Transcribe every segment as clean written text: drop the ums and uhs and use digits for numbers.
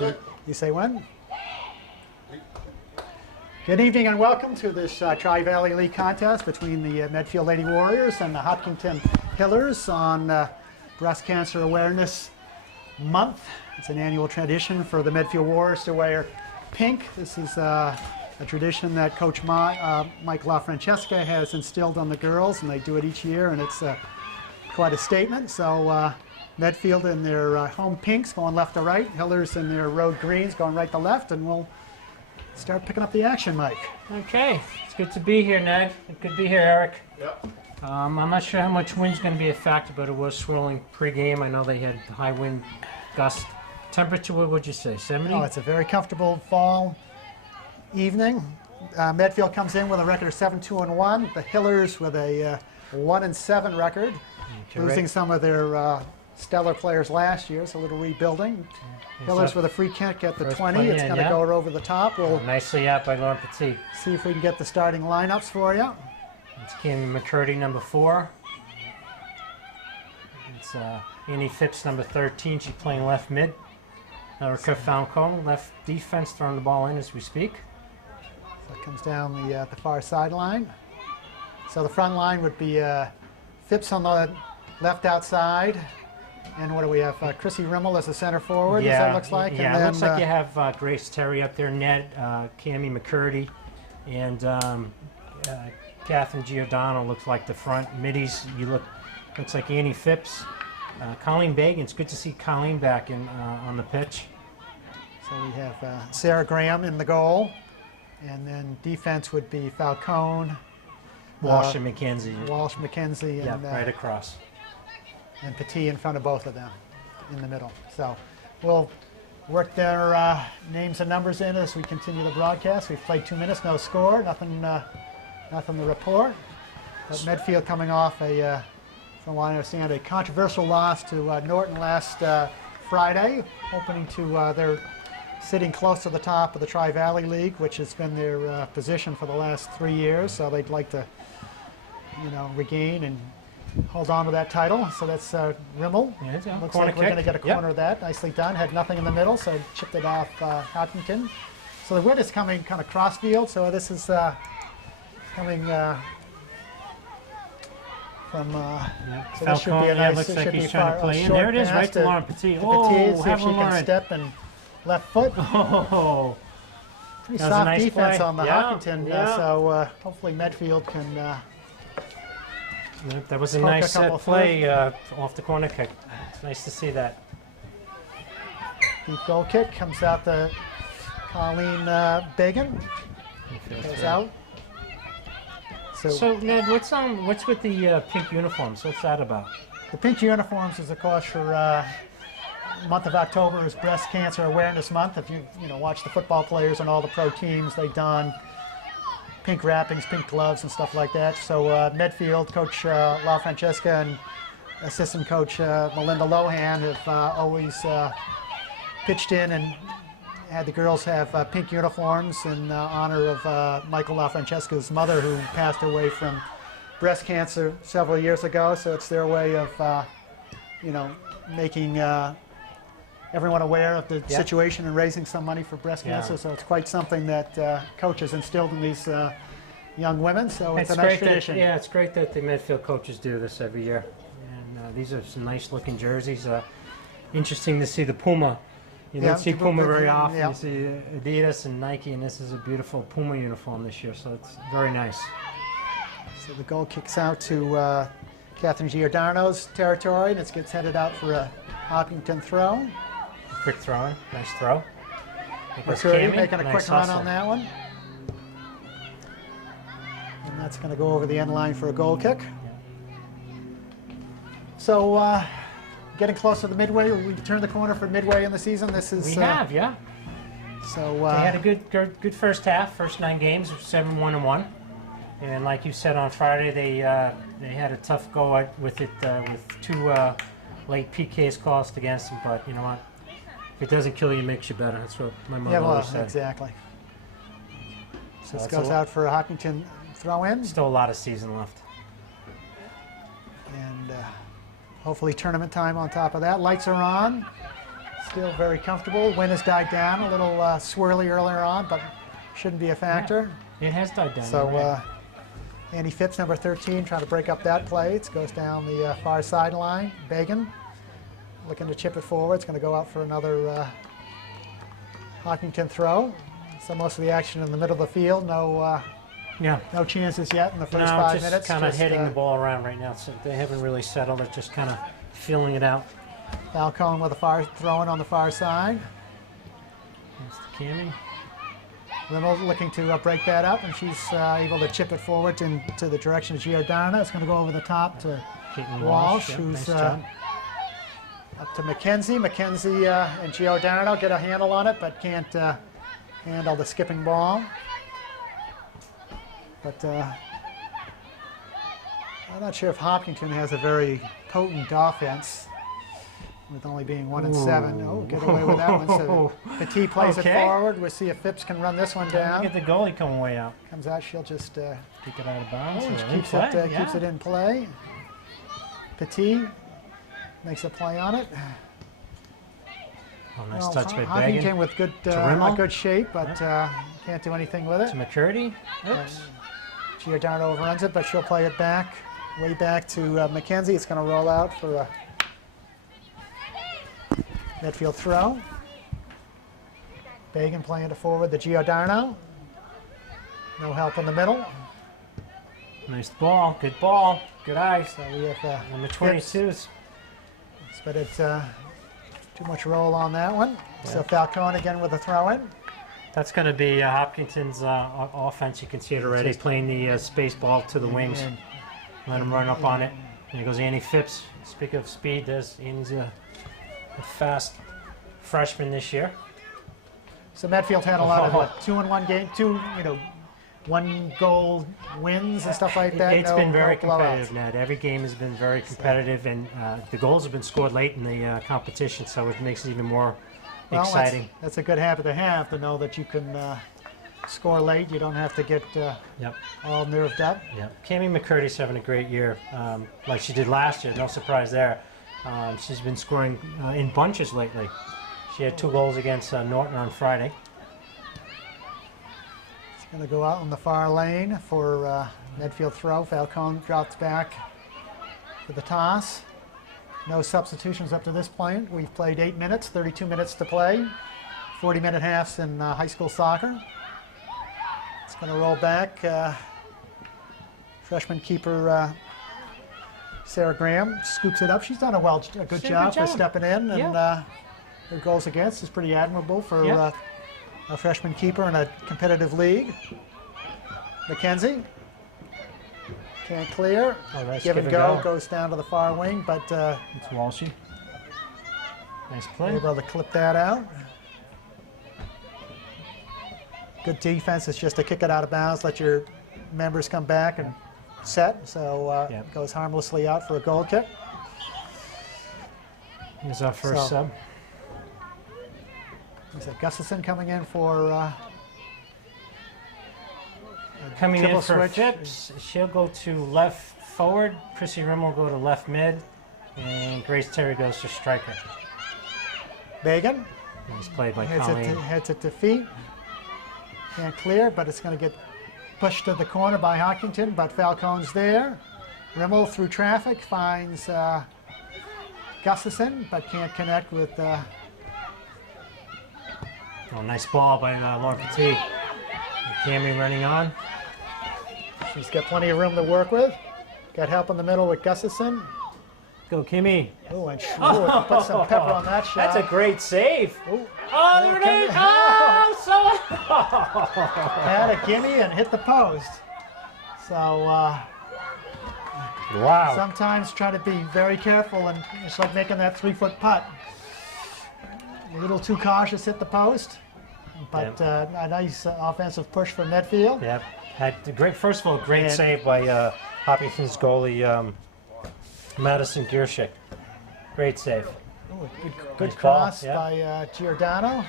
You say when? Good evening and welcome to this Tri-Valley League contest between the Medfield Lady Warriors and the Hopkinton Hillers on Breast Cancer Awareness Month. It's an annual tradition for the Medfield Warriors to wear pink. This is a tradition that Coach Mike LaFrancesca has instilled on the girls, and they do it each year, and it's quite a statement. So Medfield in their home pinks going left to right, Hillers in their road greens going right to left, and we'll start picking up the action, Mike. Okay, it's good to be here, Ned. It's good to be here, Eric. Yep. I'm not sure how much wind's going to be a factor, but it was swirling pre-game. I know they had high wind gust. Temperature, what would you say, 70? Oh, it's a very comfortable fall evening. Medfield comes in with a record of 7-2-1. The Hillers with a 1-7 record, losing some of their stellar players last year, so a little rebuilding. Hillers with a free kick at the 20. It's going to go over the top. We'll nicely out by Laurent Petit. See if we can get the starting lineups for you. It's Kim McCurdy, number 4. It's Annie Phipps, number 13. She's playing left mid. Erica Falcone, left defense, throwing the ball in as we speak. So it comes down the far sideline. So the front line would be Phipps on the left outside. And what do we have? Chrissy Rimmel as the center forward, yeah, as that looks like? Yeah, and then, it looks like you have Grace Terry up there, Ned, Cammie McCurdy, and Catherine Giordano looks like the front. Middies, looks like Annie Phipps. Colleen Bagan, it's good to see Colleen back on the pitch. So we have Sarah Graham in the goal. And then defense would be Falcone. Walsh and McKenzie. Walsh, McKenzie. Yeah, and, right across. And Petit in front of both of them in the middle. So we'll work their names and numbers in as we continue the broadcast. We've played 2 minutes, no score, nothing to report. But Medfield coming off from what I understand, a controversial loss to Norton last Friday, opening to they're sitting close to the top of the Tri-Valley League, which has been their position for the last 3 years. So they'd like to, regain and hold on to that title. So that's Rimmel. Yeah, looks like we're going to get a corner of that. Nicely done. Had nothing in the middle, so chipped it off Hopkinton. So the wind is coming kind of cross field. So this is coming from. So this should be a nice. Looks like he's trying to play in. There it is, right to Laurent Petit. Oh, see if she can step and left foot. Oh, pretty soft nice defense play on the Hopkinton. So hopefully Medfield can. That was a nice play off the corner kick. It's nice to see that. Deep goal kick comes out to Colleen Bagan. Goes out. So Ned, what's with the pink uniforms? What's that about? The pink uniforms is, of course, for month of October is Breast Cancer Awareness Month. If you watch the football players and all the pro teams, they don pink wrappings, pink gloves, and stuff like that. So Medfield, Coach LaFrancesca and assistant coach Melinda Lohan have always pitched in and had the girls have pink uniforms in honor of Michael LaFrancesca's mother, who passed away from breast cancer several years ago. So it's their way of, making everyone aware of the situation and raising some money for breast cancer. So it's quite something that coaches instilled in these young women. So it's a nice tradition. It's great that the Medfield coaches do this every year. And these are some nice looking jerseys. Interesting to see the Puma. You don't see Puma very often. You see Adidas and Nike, and this is a beautiful Puma uniform this year. So it's very nice. So the goal kicks out to Catherine Giordano's territory, and it gets headed out for a Hopkinton throw. Quick throw in. Nice throw. McCurdy making a quick run on that one. And that's going to go over the end line for a goal kick. So getting close to the midway. We turned the corner for midway in the season. This is. We have, yeah. So they had a good first half. First 9 games, 7-1-1. And like you said on Friday, they had a tough go with it with 2 late PKs cost against them. But you know what? If it doesn't kill you, it makes you better. That's what my mother always said. Exactly. So this goes out for a Hopkinton throw-in. Still a lot of season left. And hopefully tournament time on top of that. Lights are on. Still very comfortable. Wind has died down. A little swirly earlier on, but shouldn't be a factor. Yeah, it has died down. So right. Andy Phipps, number 13, trying to break up that play. It goes down the far sideline. Bagan looking to chip it forward. It's going to go out for another Hopkinton throw. So most of the action in the middle of the field. No chances yet in the first 5 minutes. Just kind of hitting the ball around right now. So they haven't really settled. They're just kind of feeling it out. Falcone with a throwing on the far side. That's the Cammy. Rimmel looking to break that up, and she's able to chip it forward into the direction of Giordano. It's going to go over the top to Walsh, who's nice up to McKenzie. McKenzie and Giordano get a handle on it, but can't handle the skipping ball. But I'm not sure if Hopkinton has a very potent offense, with only being 1-7. Oh, get away with that one. So Petit plays it forward. We'll see if Phipps can run this one down. Get the goalie coming way out. Comes out, she'll just kick it out of bounds. keeps it in play. Petit makes a play on it. Oh, nice touch by Hopkinton Bagan. with good shape, but can't do anything with it. To McCurdy. Oops. Giordano overruns it, but she'll play it back, way back to McKenzie. It's going to roll out for a Medfield throw. Bagan playing it forward to Giordano. No help in the middle. Nice ball. Good ball. Good eyes. So we have Number 22s. but it's too much roll on that one. Yeah. So Falcone again with a throw in. That's going to be Hopkinton's offense. You can see it already. Playing the space ball to the wings. Let him run up on it. And here goes Andy Phipps. Speak of speed, Andy's a fast freshman this year. So Medfield had a lot of 2-1 game, 1 goal wins and stuff like that. It's been very competitive, Ned. Every game has been very competitive, and the goals have been scored late in the competition, so it makes it even more exciting. That's a good habit to have, to know that you can score late. You don't have to get all nerved up. Yep. Cammy McCurdy's having a great year, like she did last year. No surprise there. She's been scoring in bunches lately. She had 2 goals against Norton on Friday. It's going to go out on the far lane for Medfield throw. Falcone drops back for the toss. No substitutions up to this point. We've played 8 minutes, 32 minutes to play. 40-minute halves in high school soccer. It's going to roll back. Freshman keeper Sarah Graham scoops it up. She's done a good job for stepping in, and her goals against is pretty admirable for a freshman keeper in a competitive league. McKenzie can't clear. Oh, nice give and go goes down to the far wing, but it's Walshy. Nice play. Able to clip that out. Good defense is just to kick it out of bounds, let your members come back and set, so it goes harmlessly out for a goal kick. Here's our first sub. Is that Gustafson coming in for coming in for Phipps? She'll go to left forward. Chrissy Rimmel will go to left mid, and Grace Terry goes to striker. Bagan. Nice play by Colleen. Heads it to feet. Can't clear, but it's going to get pushed to the corner by Hopkinton, but Falcone's there. Rimmel through traffic finds Gustafson, but can't connect with. Nice ball by Lauren Petit. Cammy running on. She's got plenty of room to work with. Got help in the middle with Gustafson. Go, Kimmy. Oh, and put some pepper on that shot. That's a great save. Ooh. Oh, there it is. Oh, so. Had a gimme and hit the post. So, wow. Sometimes try to be very careful, and it's like making that 3-foot putt. A little too cautious, hit the post, but a nice offensive push for Medfield. Yep. Had a great, first of all, great save by Hopkinton's goalie, Madison Gierschik. Great save. Ooh, good nice cross by Giordano.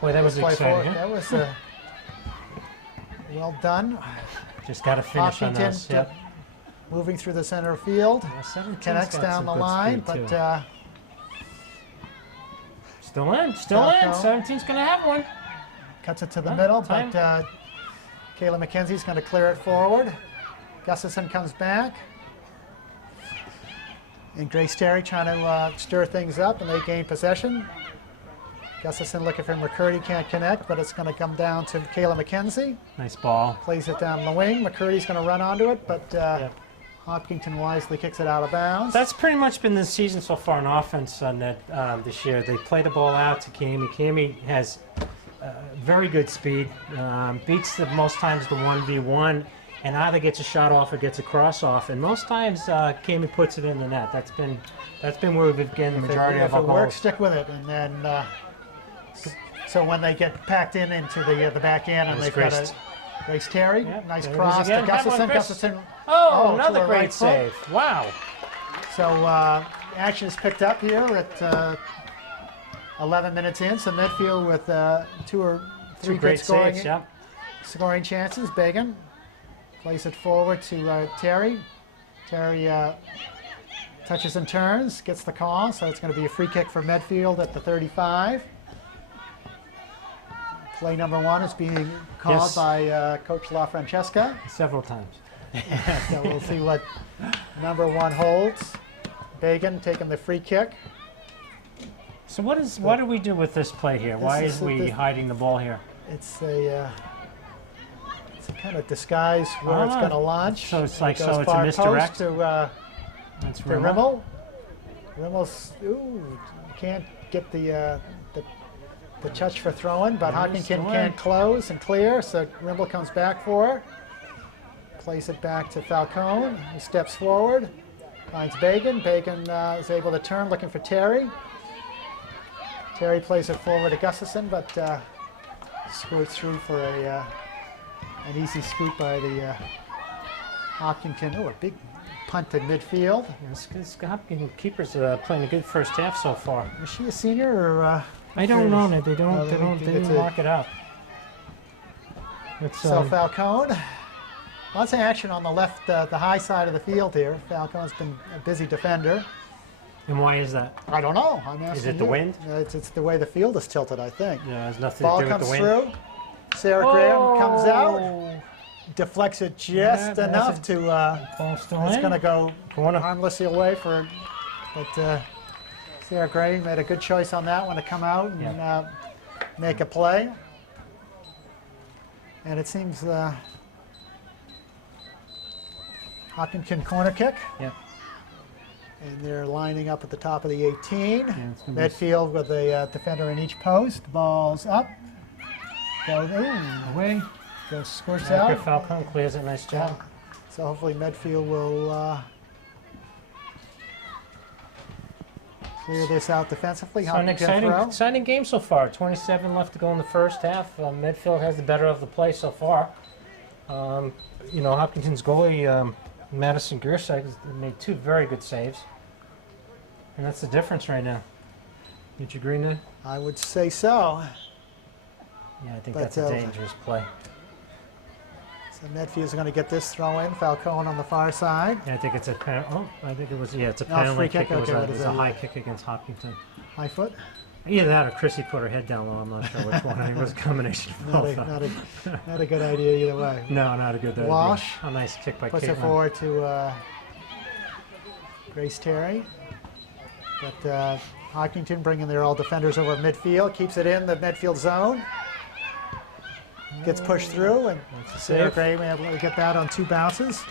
Boy, that was exciting. That was well done. Just got to finish on those. Yep. Moving through the center field. Connects down the line, but Still in. Still in. 17's going to have one. Cuts it to the middle, time. but Kayla McKenzie's going to clear it forward. Gustafson comes back. And Grace Terry trying to stir things up, and they gain possession. Gustafson looking for McCurdy, can't connect, but it's going to come down to Kayla McKenzie. Nice ball. Plays it down the wing. McCurdy's going to run onto it, but Hopkinton wisely kicks it out of bounds. That's pretty much been the season so far in offense on that this year. They play the ball out to Cami. Cami has very good speed, beats most times the 1v1, and either gets a shot off or gets a cross off. And most times Cami puts it in the net. That's been where we've gotten the majority of our goals. If it works, stick with it, and then so when they get packed into the back end, and they've got a Grace Terry, nice cross to Gustafson. Gustafson. Oh, another great right save! Wow. So action is picked up here at 11 minutes in. So Medfield with 2 or 3 great good scoring, saves. Yep. scoring chances. Bagan plays it forward to Terry. Terry touches and turns, gets the call. So it's going to be a free kick for Medfield at the 35. Play number 1 is being called by Coach LaFrancesca. Several times. So we'll see what number 1 holds. Bagan taking the free kick. So what do we do with this play here? Why is we hiding the ball here? It's a kind of disguise where it's going to launch. So it's like it goes it's a far misdirect. post That's to Rimmel. Rimmel's can't get the touch for throwing, but Hopkinton can't close and clear, so Rimmel comes back for her. Plays it back to Falcone. He steps forward, finds Bagan. Bagan is able to turn, looking for Terry. Terry plays it forward to Gustafson, but squirts through for an easy scoop by the Hopkinton. Oh, a big punt in midfield. This Hopkinton keeper's playing a good first half so far. Is she a senior or? I don't know. They didn't mark it up. So Falcone. Lots of action on the left, the high side of the field here. Falcone's been a busy defender. And why is that? I don't know. I'm asking Is it the wind? It's the way the field is tilted, I think. Yeah, it has nothing Ball to do with the wind. comes through. Sarah Graham comes out. Deflects it just enough to. It's going to go harmlessly away for. But Sarah Graham made a good choice on that one to come out and make a play. And it seems Hopkinton corner kick. Yep. And they're lining up at the top of the 18. Medfield with a defender in each post. Ball's up. Goes away. Goes squirts out. Falcone clears it. Nice job. So hopefully Medfield will clear this out defensively. So an exciting game so far. 27 left to go in the first half. Medfield has the better of the play so far. Hopkinton's goalie, Madison Gersig, made 2 very good saves. And that's the difference right now. Would you agree, Ned? I would say so. Yeah, I think that's a dangerous play. So Medfield's going to get this throw in. Falcone on the far side. Yeah, I think it's a it's a penalty kick. It was a high kick against Hopkinton. High foot? Either that or Chrissy put her head down low. I'm not sure which one. It was a combination of both. Not a good idea either way. No, not a good idea. Walsh. A nice kick by puts Caitlin. it forward to Grace Terry. But Hopkinton bringing their all defenders over midfield. Keeps it in the midfield zone. Gets pushed through, and Sarah Graham able to get that on 2 bounces.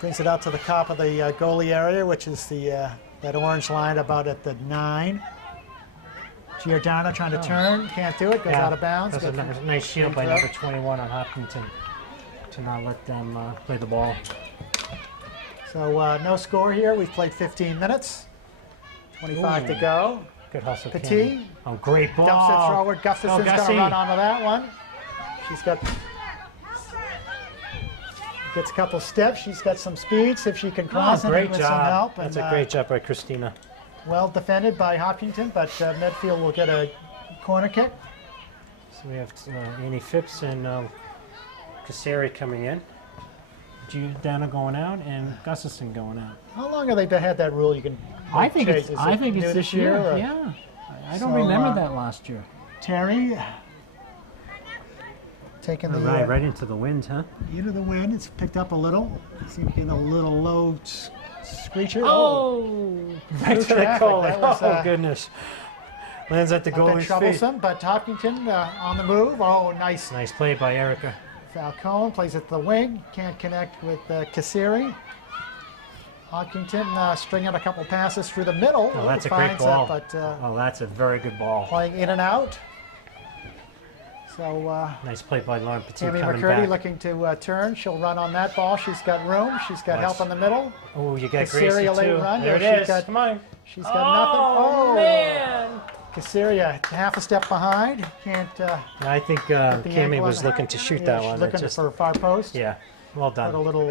Brings it out to the top of the goalie area, which is that orange line about at the 9. Giordano trying to turn, can't do it, goes out of bounds. That's a nice shield by number 21 on Hopkinton to not let them play the ball. So no score here. We've played 15 minutes. 25 to go. Good hustle. Petit. Oh, great ball. Dumps it forward. Gustafson's going to run onto that one. Gets a couple steps. She's got some speed. See if she can cross it with some help. That's a great job by Christina. Well defended by Hopkinton, but Medfield will get a corner kick. So we have Annie Phipps and Kasseri coming in. Giordano going out and Gustafson going out. How long have they had that rule? You can. I think chase? it's. Is I it think new it's this year. or- Yeah, I don't So, remember that last year. Terry taking the Right into the wind, huh? into the wind. It's picked up a little. Seems getting a little low screecher. Right to the traffic. goalie. That was, Oh goodness! Lands at the a bit goalie's feet. troublesome, but Hopkinton on the move. Oh, nice. Nice play by Erica. Falcone plays at the wing. Can't connect with Cassiri. Hopkinton stringing a couple passes through the middle. Oh, that's a great Finds ball. It, but Oh, that's a very good ball. playing in and out. So Nice play by Lauren Petit Tammy coming McCurdy back. looking to turn. She'll run on that ball. She's got room. She's got help in the middle. Oh, you got Cassiri, Gracie a late too. run. There Yeah, it she's is. got- Come on. She's got nothing. Oh man! Cassiri half a step behind. Can't. I think Cammy was looking to shoot that she's one. It looking just, for a far post. yeah, well Put a done. little.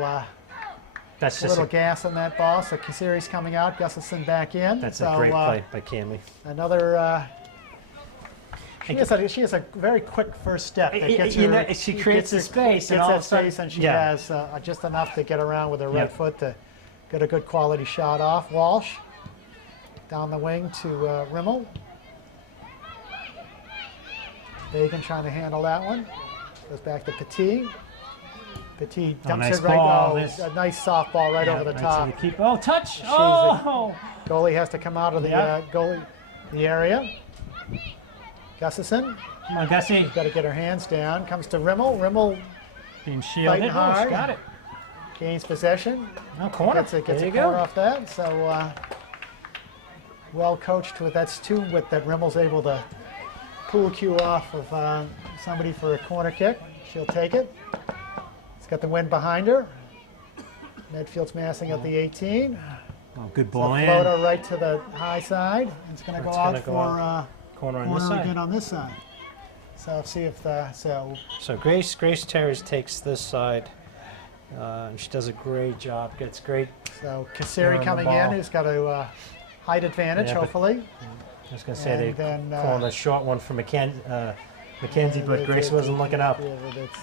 That's A just little gas on that ball, so Cassiri's coming out, Gustafson back in. that's so, a great play by Cammy. Another. She has a very quick first step. That gets You her, know, she creates gets the her- space, and gets all that of a sudden- space, and she yeah. has just enough to get around with her right Yep. foot to get a good quality shot off. Walsh down the wing to Rimmel. Bagan trying to handle that one. Goes back to Petit. Petit dumps nice it right. ball, Oh, this. a nice soft ball right over the Right top. to the keeper. Oh, touch! a- Oh! Goalie has to come out of the Yeah. the area. Gustafson Come on, Gussie. got to get her hands down. Comes to Rimmel. Rimmel Being shielded. Fighting Oh, hard. she got it. gains possession. No corner. Gets there a you corner go. off that. So well coached with that's two with that Rimmel's able to pool cue off of somebody for a corner kick. She'll take it. It's got the wind behind her. Medfield's massing at the 18. Oh, good So ball in. floater right to the high side. It's going to go It's out gonna go for Corner on this corner side. again on this side. So see if so So Grace Terry takes this side. And she does a great job. Gets great. so They're Cassiri on the coming in, ball. who's got a height advantage, Yeah, but- hopefully. I was gonna say And they then, called a short one for Mackenzie, but Grace wasn't looking up. Yeah, but it's,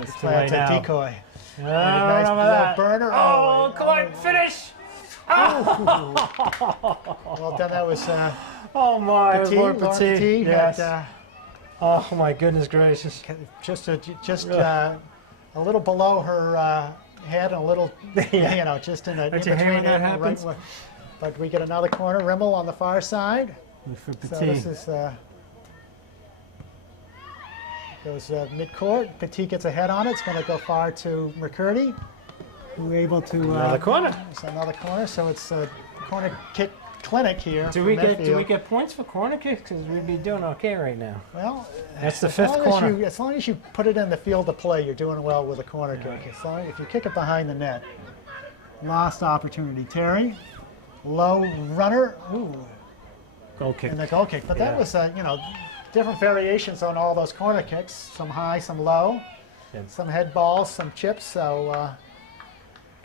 It's it's too late a now. decoy. Oh, Nice remember blow that. burner. Oh, come on, finish! Well done. That was Oh my, Petit. Lord Lauren Petit. Petit Yes. had, Oh my goodness gracious. just a little below her head and a little, Yeah. just in, in Don't you hate between when that it, happens? but we get another corner. Rimmel on the far side. For So Petit. this is goes mid-court. Petit gets a head on it. It's going to go far to McCurdy, who able to Another corner. It's another corner. So it's a corner kick clinic here. Do for we Medfield. get points for corner kicks? Because we'd be doing okay right now. Well, That's the as fifth long corner. as long as you put it in the field of play, you're doing well with a corner kick. As long, if you kick it behind the net, lost opportunity. Terry, low runner. Ooh. Goal kick. And the goal kick. But that Yeah. was, different variations on all those corner kicks. Some high, some low, Yeah. some head balls, some chips. So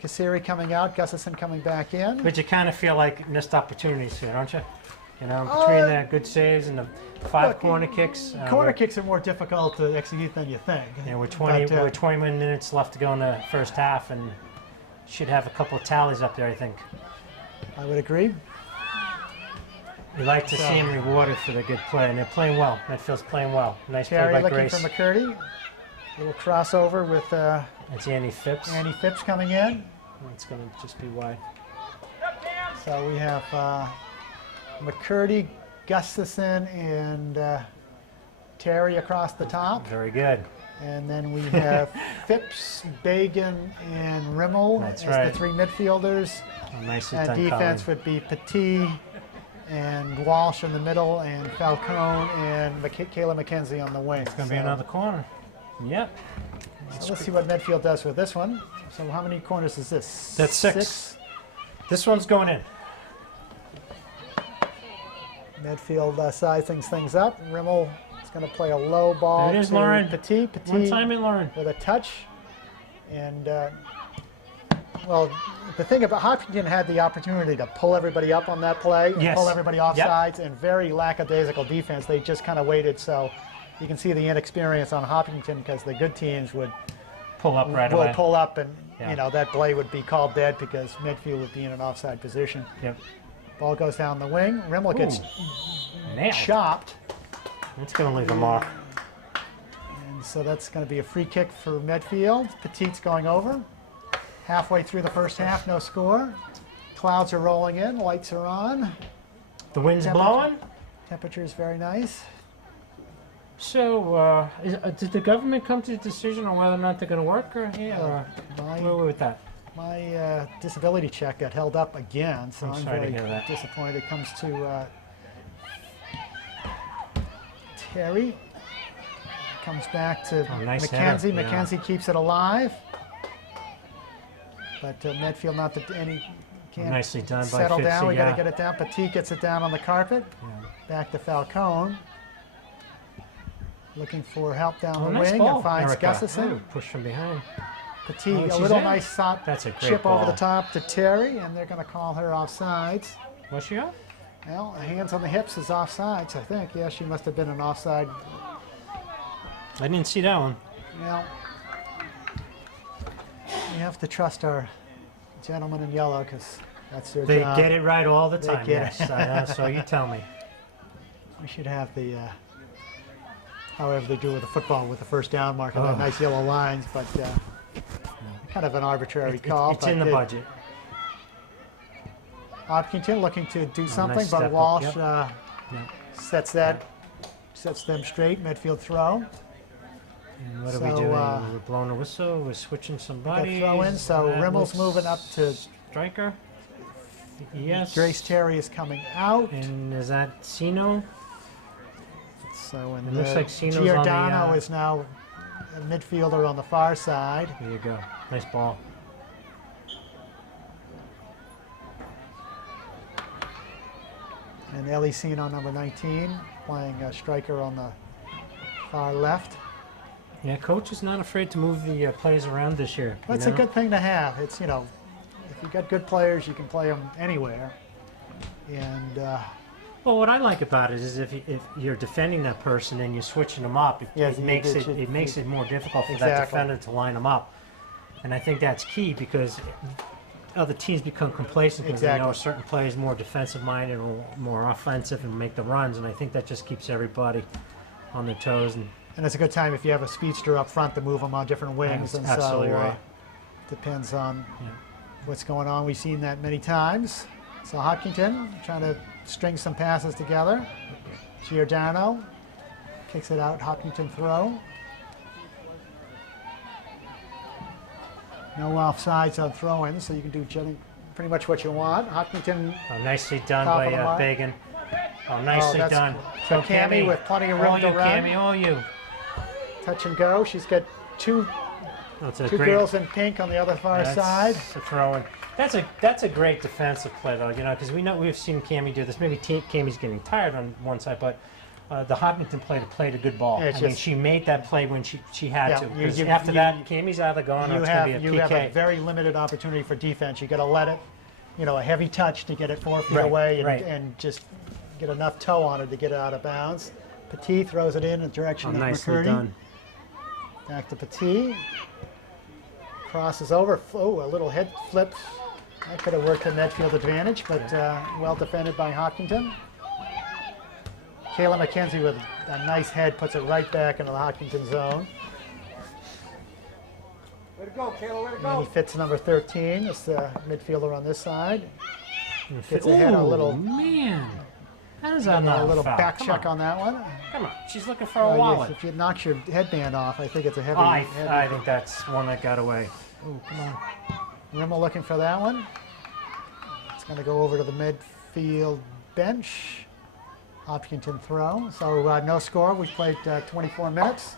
Cassiri coming out, Gustafson coming back in. But you kind of feel like missed opportunities here, don't you? Between the good saves and the five look, corner kicks. Corner we're- kicks are more difficult to execute than you think. Yeah, we're 20 But, minutes left to go in the first half, and should have a couple of tallies up there, I think. I would agree. We like to see them rewarded for their good play, and they're playing well. Medfield's playing well. Nice Terry play by looking Grace. for McCurdy. Little crossover with It's Annie Phipps. Andy Phipps coming in. It's going to just be wide. So we have McCurdy, Gustafson, and Terry across the top. Very good. And then we have Phipps, Bagan, and Rimmel That's as right. the three midfielders. Oh, nicely And done, defense Colin. would be Petit and Walsh in the middle, and Falcone and Kayla McKenzie on the wing. It's going to be another corner. Yep. So let's see what Medfield does with this one. So how many corners is this? That's six. This one's going in. Medfield sizing things up. Rimmel is going to play a low ball There it is, to Lauren. Petit. One Petit time in, Lauren. with a touch. And, well, the thing about Hopkinton had the opportunity to pull everybody up on that play, and Yes. pull everybody off Yep. sides, and very lackadaisical defense. They just kind of waited. So you can see the inexperience on Hopkinton because the good teams would pull up right away. will pull up, and Yeah. you know that play would be called dead because Medfield would be in an offside position. Yep. Ball goes down the wing. Rimmel gets Nailed. chopped, That's going to leave a mark. and so that's going to be a free kick for Medfield. Petit's going over. Halfway through the first half, no score. Clouds are rolling in. Lights are on. The wind's blowing. Temperature is very nice. So, did the government come to a decision on whether or not they're going to work or here? Or where are we with that? My disability check got held up again, so I'm I'm sorry to very hear that. disappointed. It comes to Terry. Comes back to Oh, nice Mackenzie. header, yeah. Mackenzie keeps it alive. But Medfield not that any can't Nicely done by settle down. Fitzy, We got to yeah. get it down. Petit gets it down on the carpet. Yeah. Back to Falcone. Looking for help down Oh, the nice wing ball, and finds Erica. Gustafson. Ooh, push from behind. Petit, Oh, a she's little in. nice shot, That's a great chip over the ball. top to Terry, and they're going to call her offsides. Was she up? Well, hands on the hips is offsides, I think. Yeah, she must have been an offside. I didn't see that one. Well, we have to trust our gentleman in yellow because that's their They job. get it right all the They time. get it. Yes, I know. So you tell me. We should have the, however they do with the football with the first down marker, Oh. that nice yellow lines, but kind of an arbitrary call. It's in the budget. Hopkinton looking to do something, nice but step up, Walsh yep. Yep. sets them straight. Midfield throw. And what are So, we doing? We're blowing a whistle. We're switching some Got bodies. throw in. So That Rimmel's looks moving up to striker. Yes. Grace Terry is coming out. And is that Sino? So It looks like Sino's on the, Giordano is now a midfielder on the far side. There you go. Nice ball. And Ellie Sino, number 19, playing a striker on the far left. Yeah, coach is not afraid to move the players around this year. Well, it's a good thing to have. It's, you know, if you've got good players, you can play them anywhere. And Well, what I like about it is if you're defending that person and you're switching them up, Yes, it makes it should- it makes it more difficult for that Exactly. defender to line them up. And I think that's key because other teams become complacent because they know a Exactly. certain player is more defensive minded or more offensive and make the runs. And I think that just keeps everybody on their toes. And it's a good time if you have a speedster up front to move them on different wings. That's And absolutely so right. depends on Yeah. what's going on. We've seen that many times. So Hopkinton trying to string some passes together. Giordano kicks it out. Hopkinton throw. No offsides on throw-ins, so you can do pretty much what you want. Hopkinton, Oh, nicely done Top by of the mark. Bagan. Oh, nicely that's- done. so Go, Cammy with plenty of room all to you, run. Cammy, all you. touch and go. She's got two That's a two great, girls in pink on the other far that's side. a throw-in. That's a great defensive play, though. You know, because we've seen Cammy do this. Maybe Cammy's getting tired on one side, but the Hopkinton player played a good ball. Yeah, I it's mean, just- she made that play when she had Yeah, to. you- 'Cause you- after you- that, Cammy's either gone or You it's going have to be a a PK. very limited opportunity for defense. You got to let it, you know, a heavy touch to get it 4 feet Right, away and, right. and just get enough toe on it to get it out of bounds. Petit throws it in the direction Oh, of nicely McCurdy. done. Back to Petit. Crosses over. Oh, a little head flip. That could have worked to Medfield advantage, but well defended by Hopkinton. Kayla McKenzie with a nice head puts it right back into the Hopkinton zone. Way to go, Kayla, way to And go. he fits number 13. It's the midfielder on this side. Gets ahead a little- man. How does that not A little foul? back Come check on. on that one. Come on. She's looking for a Yes, wallet. if you knock your headband off, I think it's a heavy. I heavy think that's one that got away. Ooh, come on. Rimmel looking for that one. It's going to go over to the midfield bench. Hopkinton throw. So no score. We played 24 minutes.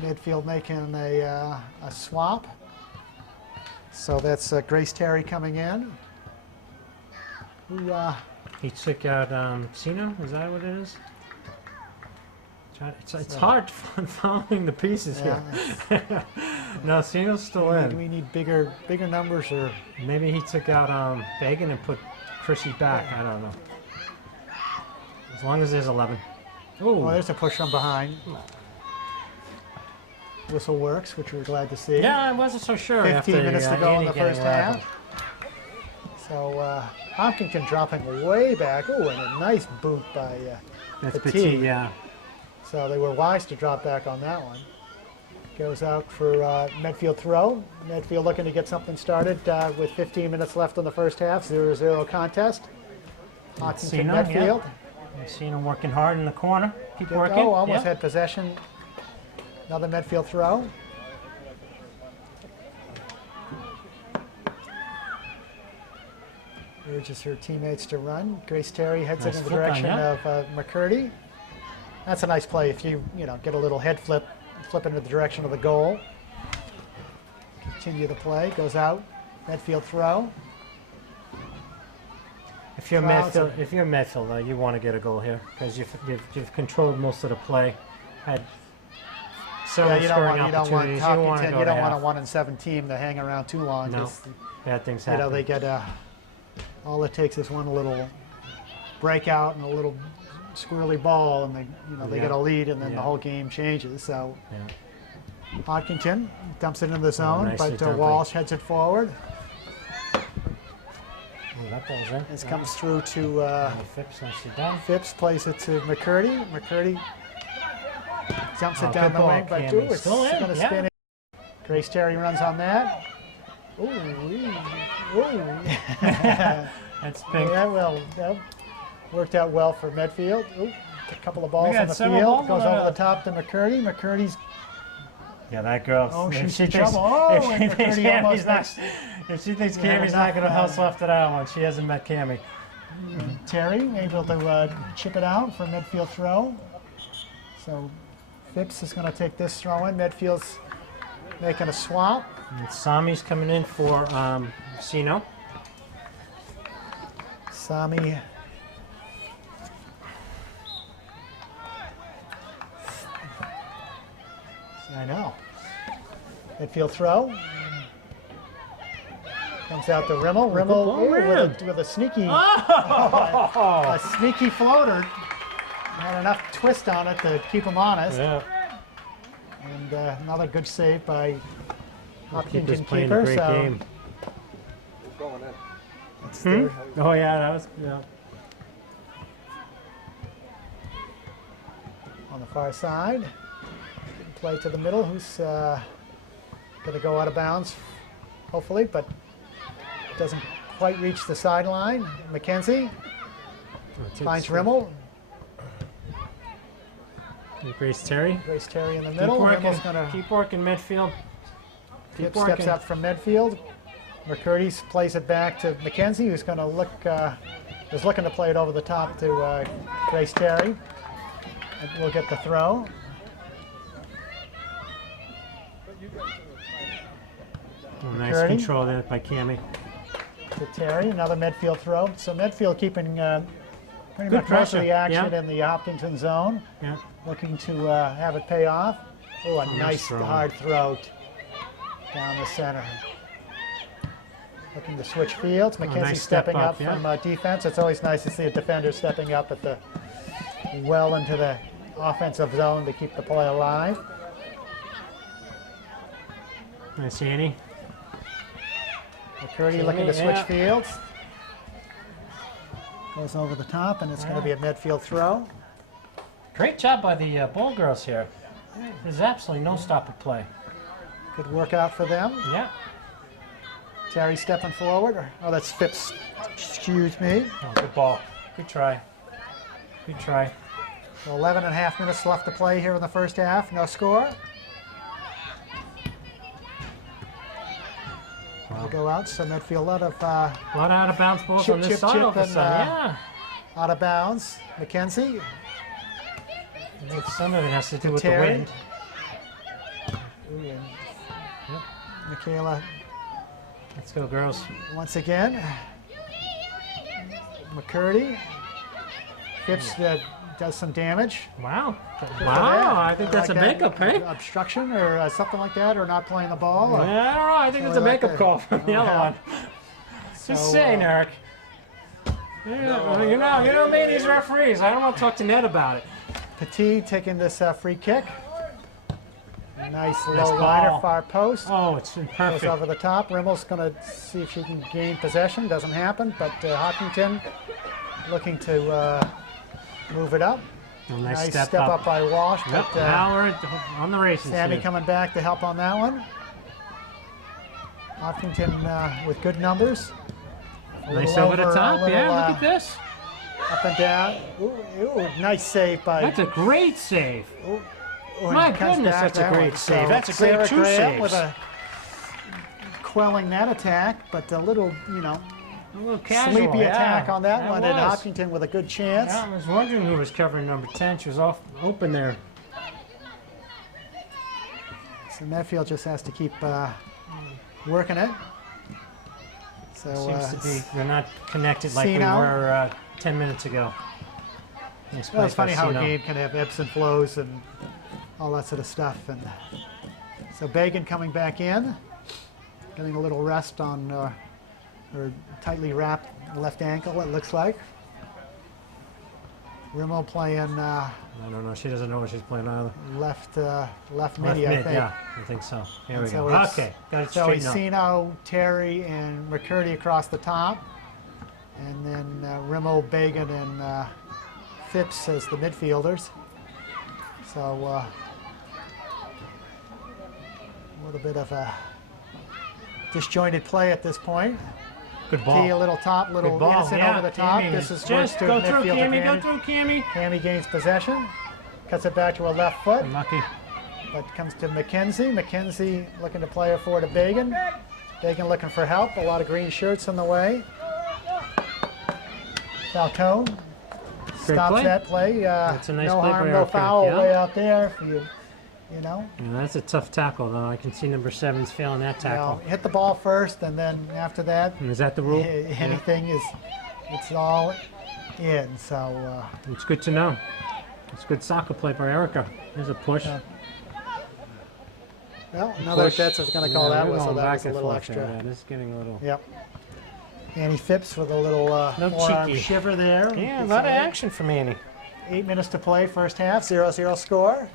Midfield making a swap. So that's Grace Terry coming in. Who, He took out Sino. Is that what it is? It's hard following the pieces yeah, here. No, Sino's still do in. we need bigger numbers or? Maybe he took out Bagan and put Chrissy back. I don't know. As long as there's 11. Oh, Oh, there's a push from behind. whistle works, which we're glad to see. Yeah, I wasn't so sure 15 after minutes to go in Annie the getting first rattled. half. So Hopkinton dropping way back. Oh, and a nice boot by That's Petit. Petit, yeah. So they were wise to drop back on that one. Goes out for Medfield throw. Medfield looking to get something started with 15 minutes left in the first half. 0-0 contest. Hopkinton Seen him, Medfield. yeah. You've seen him working hard in the corner. Keep Good working. go, almost yeah. had possession. Another Medfield throw. Urges her teammates to run. Grace Terry heads Nice it in the flip on, direction yeah. of McCurdy. That's a nice play if you get a little head flip into the direction of the goal. Continue the play. Goes out. Medfield throw. If you're Crowds Medfield, you want to get a goal here because you've controlled most of the play. Had several You scoring don't want opportunities. You want to Hopkinton. go You to don't want a half. 1-7 team to hang around too long. No, 'Cause, bad things happen. they get all it takes is one little breakout and a little squirrely ball, and they Yeah. get a lead, and then Yeah. the whole game changes. So Yeah. Hopkinton dumps it into the zone, nicely but dumped. Walsh heads it forward. Oh, that ball's in. This comes through to Phipps, nicely done. Phipps, plays it to McCurdy. McCurdy jumps Oh, it down good the ball, wing, but Cammy. it's Still in, going to yeah. spin it. Grace Terry runs on that. Ooh, ooh. That's pink. Yeah, well, that worked out well for Medfield. Ooh, a couple of balls got on the several field. balls Goes on over the- the top to McCurdy. McCurdy's Yeah, that girl. Oh, if she's she in thinks, trouble. Oh, if she and thinks McCurdy almost Cammy's not, makes- if she thinks Yeah, Cammy's not going to enough, hustle after that one, she hasn't met Cammy. Terry able to chip it out for Medfield throw. So Phipps is going to take this throw in. Medfield's making a swap. And Sami's coming in for Sino. Sami. I know. Midfield throw. Comes out to Rimmel. Rimmel ball, with a sneaky, Oh! a sneaky floater. Had enough twist on it to keep him honest. Yeah. And another good save by Keeper's Hopkinton playing keeper. a great So game. it's their- Oh yeah, that was yeah. on the far side. Play to the middle. Who's going to go out of bounds, hopefully, but doesn't quite reach the sideline. McKenzie finds Rimmel. Grace Terry. Grace Terry in the Keep middle. working. Rimmel's going to Keep working midfield. Keep steps working. out from Medfield. McCurdy plays it back to McKenzie, who's going to look, is looking to play it over the top to Grace Terry. And we'll get the throw. Oh, nice McCurdy. control there by Cammy. To Terry, another Medfield throw. So Medfield keeping pretty Good much most of the pressure, action yeah. in the Hopkinton zone. Yeah. Looking to have it pay off. Oh, a nice nice throw. hard throw down the center. Looking to switch fields. McKenzie nice step stepping up, up yeah. from defense. It's always nice to see a defender stepping up at the well into the offensive zone to keep the play alive. Nice Annie. McCurdy looking to switch Yeah. fields. Goes over the top, and it's going to be a Medfield throw. Great job by the ball girls here. There's absolutely no stop at play. Good workout for them. Yeah. Terry stepping forward. Oh, that's Phipps. Excuse me. Oh, good ball. Good try. Good try. 11 and a half minutes left to play here in the first half. No score. We'll go out. So Medfield out of A lot of out of bounds balls Chip, on this chip, side chip, all of a and, sudden. Yeah. out of bounds. McKenzie. I think some of it has to do with the Terry. wind. Ooh, and Michaela Let's go, girls. once again. McCurdy. Phipps does some damage. Wow. Good for Wow. that. I think that's like a that. makeup, hey? Obstruction or something like that, or not playing the ball. Yeah, or- I don't know. I think it's a like makeup that. call from the Oh, other yeah. one. So, Just saying, Eric. Yeah, you know me, these referees. I don't want to talk to Ned about it. Petit taking this free kick. Nice Nice low ball. liner, far post. Oh, it's been Goes perfect. over the top. Rimmel's going to see if she can gain possession. Doesn't happen, but Hopkinton looking to move it up. A Nice step step up by Walsh. Yep, But, now we're on the races. Sammy here. coming back to help on that one. Hopkinton with good numbers. A Nice little over the a top. little, Yeah, look at this. Up and down. Ooh, nice save by. That's a great save. Ooh, My and comes goodness, back that's a that great one. save. So That's a great Sarah two Graham with saves. a quelling that attack, but a little, A little casual. sleepy yeah. attack on that one, and was. Hopkinton with a good chance. Yeah, I was wondering who was covering number 10. She was off open there. So Medfield just has to keep working it. So Seems to be they're not connected like we Sino. were 10 minutes ago. Nice well, play it's by funny how a Sino. game can have ebbs and flows and all that sort of stuff. And so Bagan coming back in, getting a little rest on her tightly wrapped left ankle, it looks like. Rimmel playing I don't know. She doesn't know what she's playing either. left Left midi, I mid, think. yeah, I think so. Here we So go. it's- Okay, got it So straightened up. Sino, Terry, and McCurdy across the top. And then Rimmel, Bagan, and Phipps as the midfielders. So a little bit of a disjointed play at this point. Good T ball. a little top, little Good ball. innocent Yeah, over the top. Cammy. This is Just works to go through, midfield Cammy. Go advantage. through, Cammy. Cammy gains possession, cuts it back to her left foot, Unlucky. but comes to McKenzie. McKenzie looking to play her forward to Bagan. Bagan looking for help. A lot of green shirts in the way. Falcone stops play. that play. That's a nice no play by harm, no Erica, foul yeah. way out there. For you know. Yeah, that's a tough tackle, though. I can see number 7's failing that tackle. Hit the ball first, and then after that, And is that the rule? anything is, it's all in. So It's good to know. It's good soccer play by Erica. There's a push. well, another Push. that's going to call Yeah, that we're whistle. going That back was a and little forth extra. there. Yeah, this is getting a little. Yep. Annie Phipps with a little No forearm cheeky. shiver there. Yeah, a It's, lot of action from Annie. 8 minutes to play, first half, 0-0 score.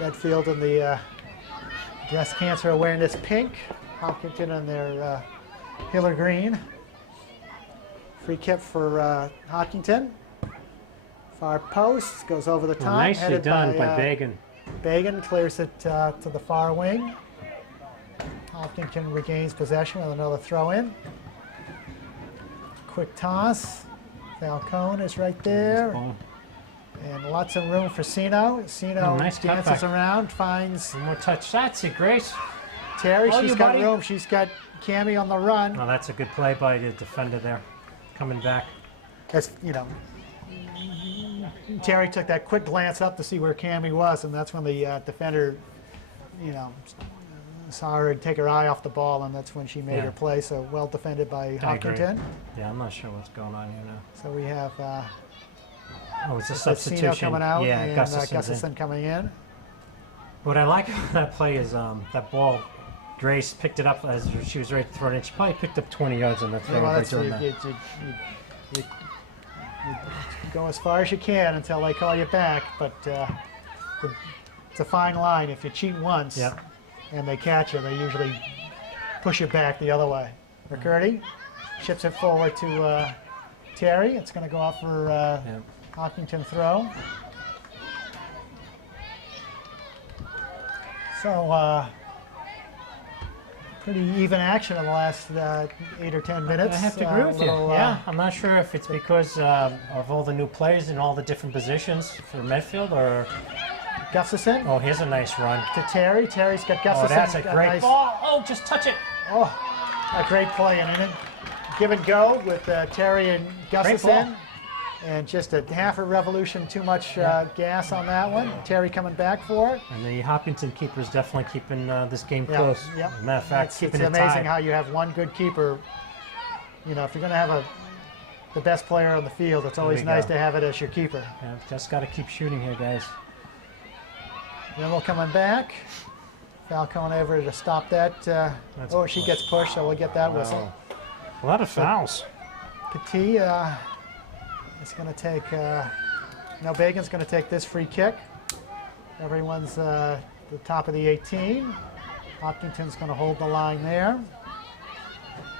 Medfield in the breast cancer awareness pink. Hopkinton in their Hiller green. Free kick for Hopkinton. Far post, goes over the top. Well, nicely headed done by Bagan. Bagan clears it to the far wing. Hopkinton regains possession with another throw in. Quick toss. Falcone is right there. Ball. And lots of room for Sino. Sino Nice dances cutback. around, finds One more touch. That's it, Grace. Terry. Oh, She's you got buddy. room. She's got Cammy on the run. Oh, that's a good play by the defender there. Coming back. That's, Terry took that quick glance up to see where Cammy was, and that's when the defender, saw her take her eye off the ball, and that's when she made Yeah. her play. So well defended by agree. Hopkinton. Yeah, I'm not sure what's going on here now. So we have Oh, it's a Sino substitution. coming out Yeah, and Gustafson's in. Gustafson coming in. What I like about that play is that ball, Grace picked it up as she was ready to throw it in. She probably picked up 20 yards on that throw. Yeah, well, by that's doing that. you go as far as you can until they call you back, but it's a fine line. If you cheat once Yeah. and they catch you, they usually push it back the other way. McCurdy ships it forward to Terry. It's going to go off for Yeah. Hopkinton throw. So pretty even action in the last 8 or 10 minutes. I have to agree with you. little, Yeah, I'm not sure if it's because of all the new players in all the different positions for Medfield, or Gustafson oh, here's a nice run. to Terry. Terry's got Oh, Gustafson. that's a great nice, ball. Oh, just touch it. Oh, a great play. And then give and go with Terry and Gustafson. And just a half a revolution too much gas on that one. Terry coming back for it. And the Hopkinton keeper is definitely keeping this game Yeah, close. yep. Matter of fact, It's keeping it amazing tied. how you have one good keeper. If you're going to have the best player on the field, it's always we nice go. to have it as your keeper. Yeah, just got to keep shooting here, guys. Rimmel coming back. Falcone over to stop that. a She gets pushed, so we'll get that whistle. A lot of fouls. Petit is going to take, Bagan's going to take this free kick. Everyone's the top of the 18. Hopkinton's going to hold the line there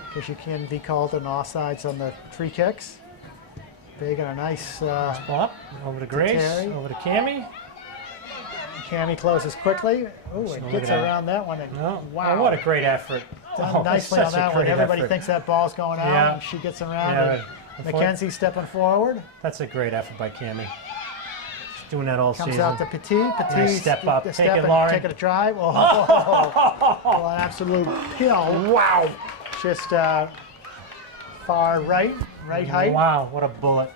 because you can be called an offsides on the free kicks. Big and a nice Spot over to Grace, Terry. over to Cammy. Cammy closes quickly. Oh, So it look gets at that. around that one. And Oh, wow. oh, what a great effort. Done Oh, nicely that's on such a that one. great Everybody effort. thinks that ball's going out, Yeah. and she gets around Yeah, it. but Mackenzie stepping forward. That's a great effort by Cammy. She's doing that all Comes season. out to Petit. Petit Nice step up. the Take it, and Lauren. taking a drive. Oh, well, an absolute kill. Wow. Just far right height. Wow, what a bullet.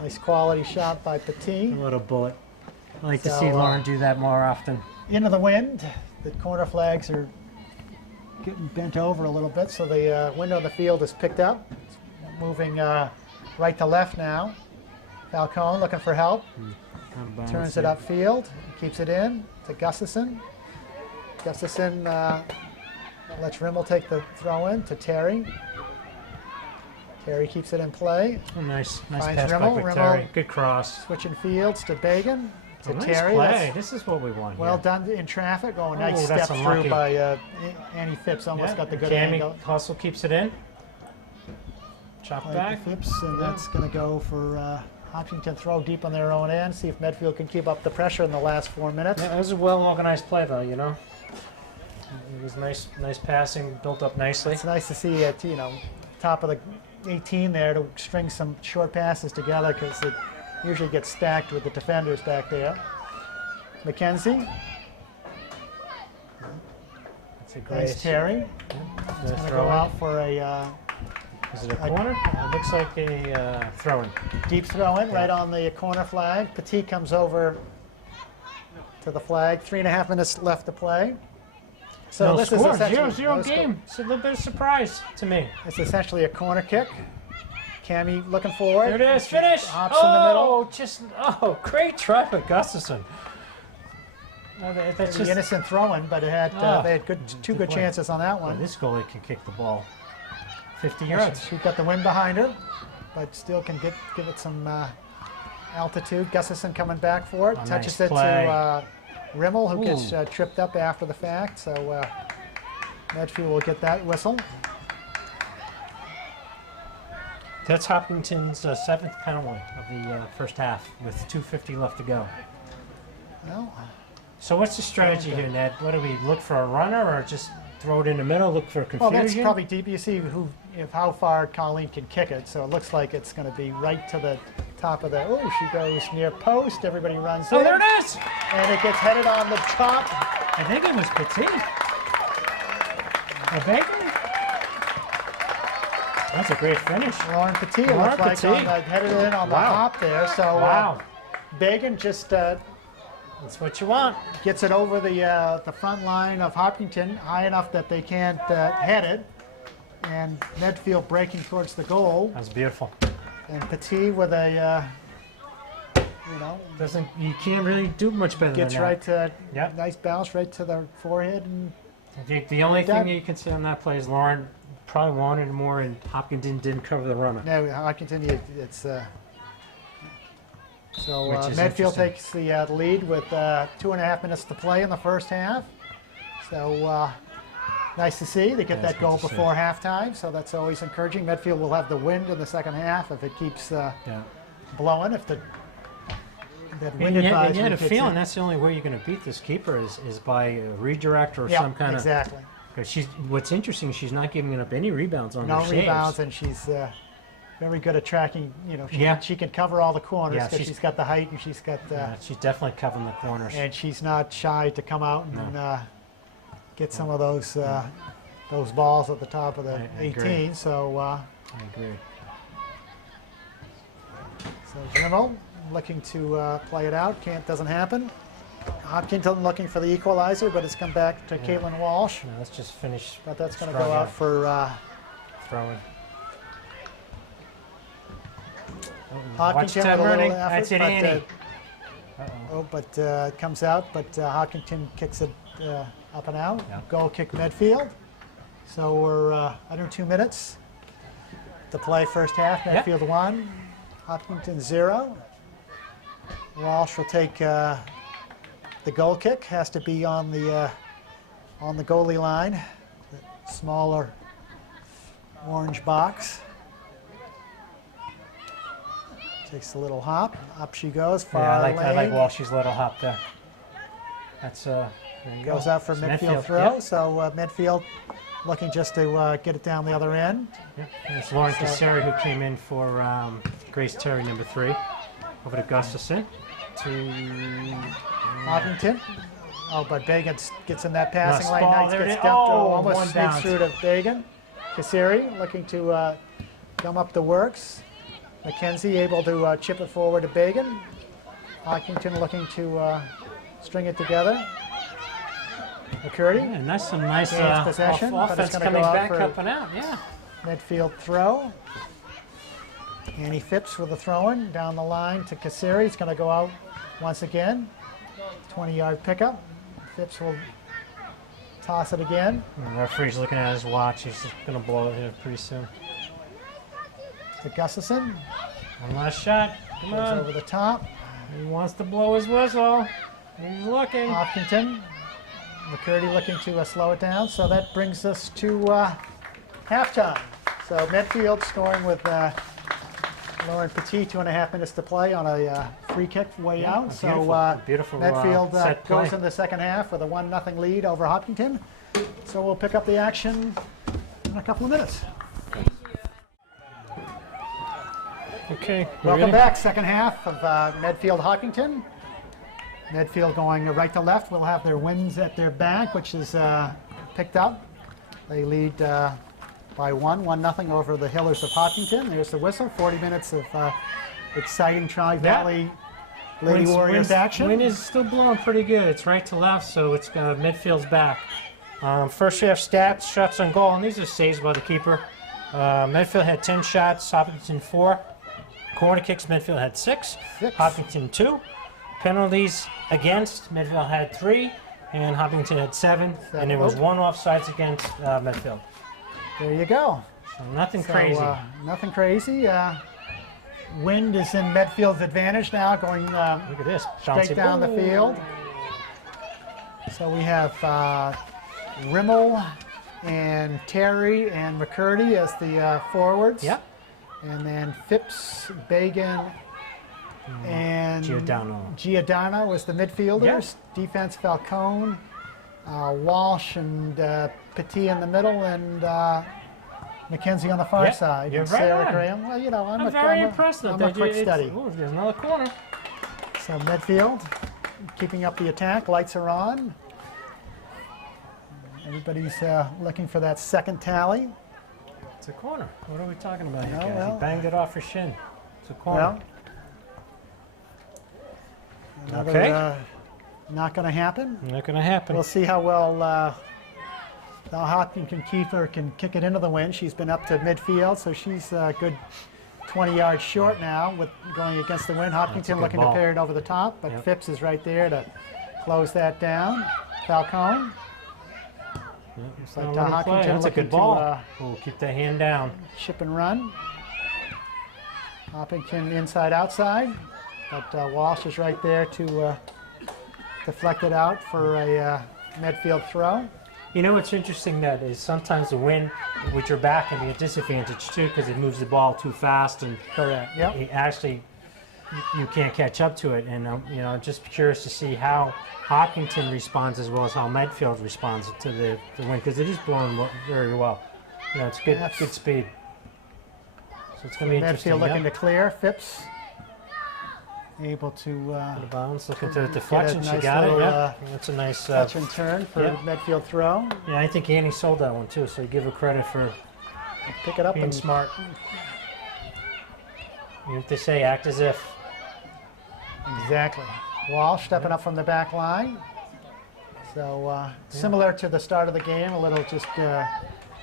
Nice quality shot by Petit. What a bullet. I like to So, see Lauren do that more often. Into the wind. The corner flags are getting bent over a little bit, so the window of the field is picked up. It's moving right to left now. Falcone looking for help. Out of bounds Turns it here. upfield. Keeps it in to Gustafson. Gustafson lets Rimmel take the throw in to Terry. Terry keeps it in play. Oh, nice Finds pass Rimmel. by Rimmel. Terry. Good cross. Switching fields to Bagan. To Oh, nice Terry. play. That's This is what we want well here. done in traffic. Oh, nice Oh, step that's through unlucky. by Annie Phipps. Almost Yeah, got the good Cammy angle. Hustle keeps it in. Chop Like back. Phipps, and that's going to go for Hopkinton throw deep on their own end. See if Medfield can keep up the pressure in the last 4 minutes. Yeah, that was a well-organized play, though, you know. It was nice passing, built up nicely. It's nice to see at top of the 18 there to string some short passes together because it usually gets stacked with the defenders back there. Mackenzie, That's a great nice Terry. The Going to throw go in. out for a Is it a corner? It looks like a throw-in. deep throw in right on the corner flag. Petit comes over to the flag. 3.5 minutes left to play. So No this score, is essentially 0-0 no score. game. It's a little bit of surprise to me. It's essentially a corner kick. Cammy looking forward. There it is, finish! Hops in the middle. Great try by Gustafson. No, that's The just, innocent throw-in, but it had they had two good play. chances on that well, one. this goalie can kick the ball 50 yards. She's got the wind behind her, but still can give it some altitude. Gustafson coming back for it, Oh, touches nice it play. to Rimmel, who gets Ooh. tripped up after the fact. So Medfield will get that whistle. That's Hopkinton's 7th penalty of the first half with 2:50 left to go. Well, So what's the strategy here, Ned? What do we look for a runner or just throw it in the middle, look for confusion? well, that's probably deep. You see how far Colleen can kick it, so it looks like it's going to be right to the top of the. Oh, she goes near post. Everybody runs Oh, in, there it is! and it gets headed on the top. I think it was Petit. Or Bacon? That's a great finish. Lauren Petit, it Lauren looks like Petit. headed in on the Wow. hop there. So Wow. Bagan just That's what you want. gets it over the front line of Hopkinton high enough that they can't head it, and Medfield breaking towards the goal, That was beautiful. and Petit with a You can't really do much better gets than that. right to Yep. nice bounce right to the forehead, and The only Done. thing you can say on that play is Lauren probably wanted more and Hopkinton didn't cover the runner. no, Hopkinton it's. So Which is Medfield interesting. takes the lead with 2.5 minutes to play in the first half. So nice to see. They get Yeah, that it's goal good to see. before halftime, so that's always encouraging. Medfield will have the wind in the second half if it keeps Yeah. blowing. If that And wind you advisory had a kicks feeling in. that's the only way you're going to beat this keeper is by a redirect or Yeah, some kind exactly. of. Because what's interesting is she's not giving up any rebounds on No her saves. rebounds, and she's very good at tracking. Yeah. She can cover all the corners Yeah, because she's got the height, and she's got She's definitely covering the corners. and she's not shy to come out and get some of those balls at the top of the I agree. 18. So I agree. Rimmel looking to play it out. Doesn't happen. Hopkinton looking for the equalizer, but it's come back to Caitlin Walsh. Now let's just finish But that's going to Strong go out out. for throwing. Hopkinton Watch with a time little running. effort, That's it, but, Annie. but it comes out. But Hopkinton kicks it up and out. Yeah. Goal kick Medfield. So we're under 2 minutes to play first half. Yeah. Medfield 1, Hopkinton 0. Walsh will take the goal kick has to be on the goalie line, the smaller orange box. Takes a little hop, up she goes, far I like lane. Walsh's little hop there. That's there you Goes go. out for It's midfield throw, Yep. so midfield looking just to get it down the other end. Yep. And it's Lauren Casseri who came in for Grace Terry, number 3. Over to Gustafson. To Hopkinton. Oh, but Bagan gets in that passing lane. ball, Knights there it gets is. dumped. Oh, Almost one sneaks down. through to Bagan. Kassiri looking to come up the works. McKenzie able to chip it forward to Bagan. Hopkinton looking to string it together. McCurdy. yeah, some nice Gains possession, but it's offense gonna coming go out back for- up and out. Yeah. Midfield throw. Annie Phipps with a throw-in down the line to Kassiri. He's going to go out once again. 20-yard pickup. Phipps will toss it again. The referee's looking at his watch. He's going to blow it here pretty soon. To Gustafson. One last shot. Come Goes on. over the top. He wants to blow his whistle. He's looking. Hopkinton. McCurdy looking to slow it down. So that brings us to halftime. So Medfield scoring with Lauren Petit, 2.5 minutes to play on a free kick way out. So beautiful Medfield set goes play. in the second half with a 1-0 lead over Hopkinton. So we'll pick up the action in a couple of minutes. Okay. Welcome back, second half of Medfield Hopkinton. Medfield going right to left will have their wins at their back, which is picked up. They lead by 1-0 over the Hillers of Hopkinton. There's the whistle, 40 minutes of exciting Tri-Valley Lady Warriors action. Wind is still blowing pretty good. It's right to left, so it's Medfield's back. First half stats, shots on goal, and these are saves by the keeper. Medfield had 10 shots, Hopkinton 4. Corner kicks, Medfield had 6. Hopkinton 2. Penalties against, Medfield had 3, and Hopkinton had 7. And there was 1 offsides against Medfield. There you go. So nothing So, crazy. nothing crazy. Wind is in Medfield's advantage now, going Look at this. straight Bouncy down the ball. field. So we have Rimmel and Terry and McCurdy as the forwards. Yep. And then Phipps, Bagan, and Giordano. was the midfielders. Defense Falcone, Walsh and Petit in the middle, and McKenzie on the far Yep, side. you're And right Sarah on. Graham. Well, you know, I'm Very impressive. I'm a quick study. Ooh, there's another corner. So Medfield keeping up the attack. Lights are on. Everybody's looking for that second tally. It's a corner. What are we talking about here, No, guys? well- He banged it off her shin. It's a corner. Well, another, Okay. not going to happen. Not going to happen. We'll see how well the Hopkinton keeper can kick it into the wind. She's been up to midfield, so she's a good 20 yards short now with going against the wind. Hopkinton good looking ball. to pair it over the top, but Yep. Phipps is right there to close that down. Falcone. It's like not a little play. Hopkinton That's a looking good to, ball. We'll keep that hand down. Chip and run. Hopkinton inside outside, but Walsh is right there to deflect it out for a Medfield throw. You know what's interesting that is sometimes the wind with your back can be a disadvantage too because it moves the ball too fast and Correct. Yep. it actually you can't catch up to it. And you know, just curious to see how Hopkinton responds as well as how Medfield responds to the wind because it is blowing very well. You know, it's good Yes. good speed. So it's going to be interesting. Medfield looking Yeah. to clear. Phipps able to Out of bounds, looking to the get a deflection. She nice got it. little, Yeah, that's a nice. touch and turn for yeah. Medfield throw. Yeah, I think Annie sold that one too. So you give her credit for Pick it up being and smart. You have to say, act as if. exactly. Walsh stepping up from the back line. So similar to the start of the game, a little just a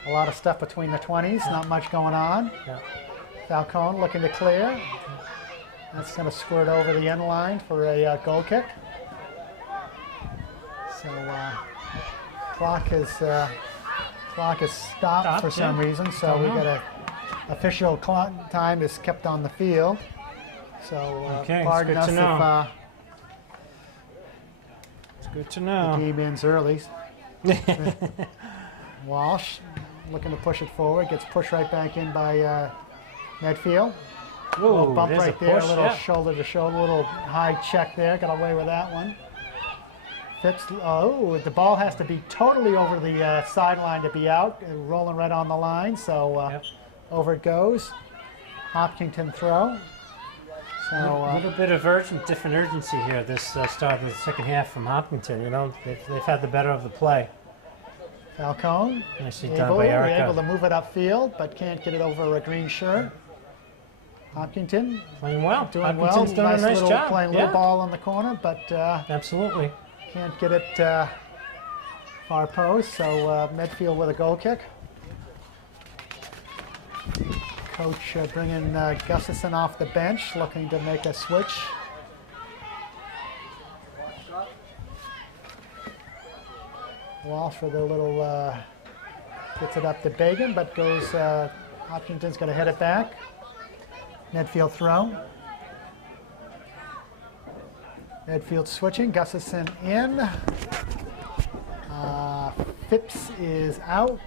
lot of stuff between the 20s, not much going on. Yeah. Falcone looking to clear. That's going to squirt over the end line for a goal kick. So clock is stopped for some reason. So we got a official clock time is kept on the field. So Okay, it's pardon good us to know. Good to the know. game ends early. Walsh looking to push it forward, gets pushed right back in by Medfield. Little bump there's right a there, push, a little yeah. shoulder to shoulder, little high check there, got away with that one. Phipps, oh, the ball has to be totally over the sideline to be out, rolling right on the line, so Yep. over it goes. Hopkinton throw. So A little bit of different urgency here this start of the second half from Hopkinton. You know, they've had the better of the play. Falcone Nicely able, done by Erica. able to move it upfield, but can't get it over a green shirt. Hopkinton Playing well. doing well. Hopkinton's doing Nice a nice little job. playing Yeah. little ball on the corner, but Absolutely. can't get it far post. So Medfield with a goal kick. Coach bringing Gustafson off the bench, looking to make a switch. Walsh for the little, gets it up to Bagan, but goes, Hopkinton's going to head it back. Medfield throw. Medfield switching, Gustafson in. Phipps is out.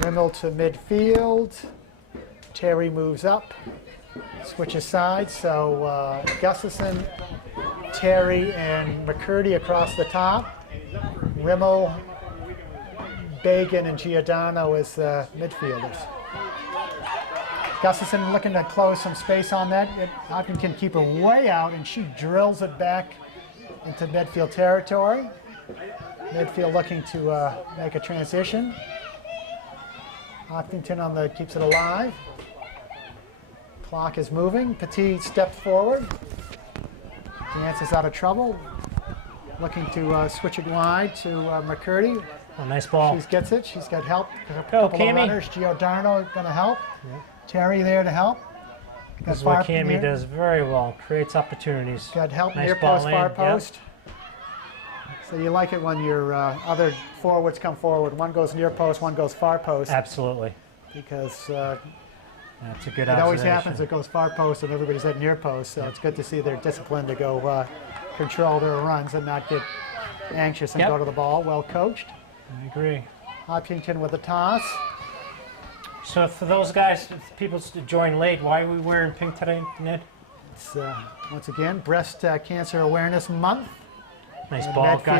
Rimmel to midfield. Terry moves up, switches sides. So Gustafson, Terry, and McCurdy across the top. Rimmel, Bagan, and Giordano as midfielders. Gustafson looking to close some space on that. Hopkins can keep her way out, and she drills it back into midfield territory. Midfield looking to make a transition. Hopkinton on the keeps it alive. Clock is moving. Petit steps forward. Dance is out of trouble. Looking to switch it wide to McCurdy. Oh, nice ball. She gets it. She's got help. A Go, couple of Cammy. runners. Giordano going to help. Yeah. Terry there to help. This is what Cammy does very well. Creates opportunities. Got help Nice near ball post, far in, yep. post. So you like it when your other forwards come forward. One goes near post, one goes far post. Absolutely. Because That's a good it always observation. happens. It goes far post and everybody's at near post. So it's good to see they're disciplined to go control their runs and not get anxious and Yep. go to the ball. Well coached. I agree. Hopkinton with the toss. So for those guys, if people join late, why are we wearing pink today, Ned? It's once again Breast Cancer Awareness Month. Nice And ball, Medfield,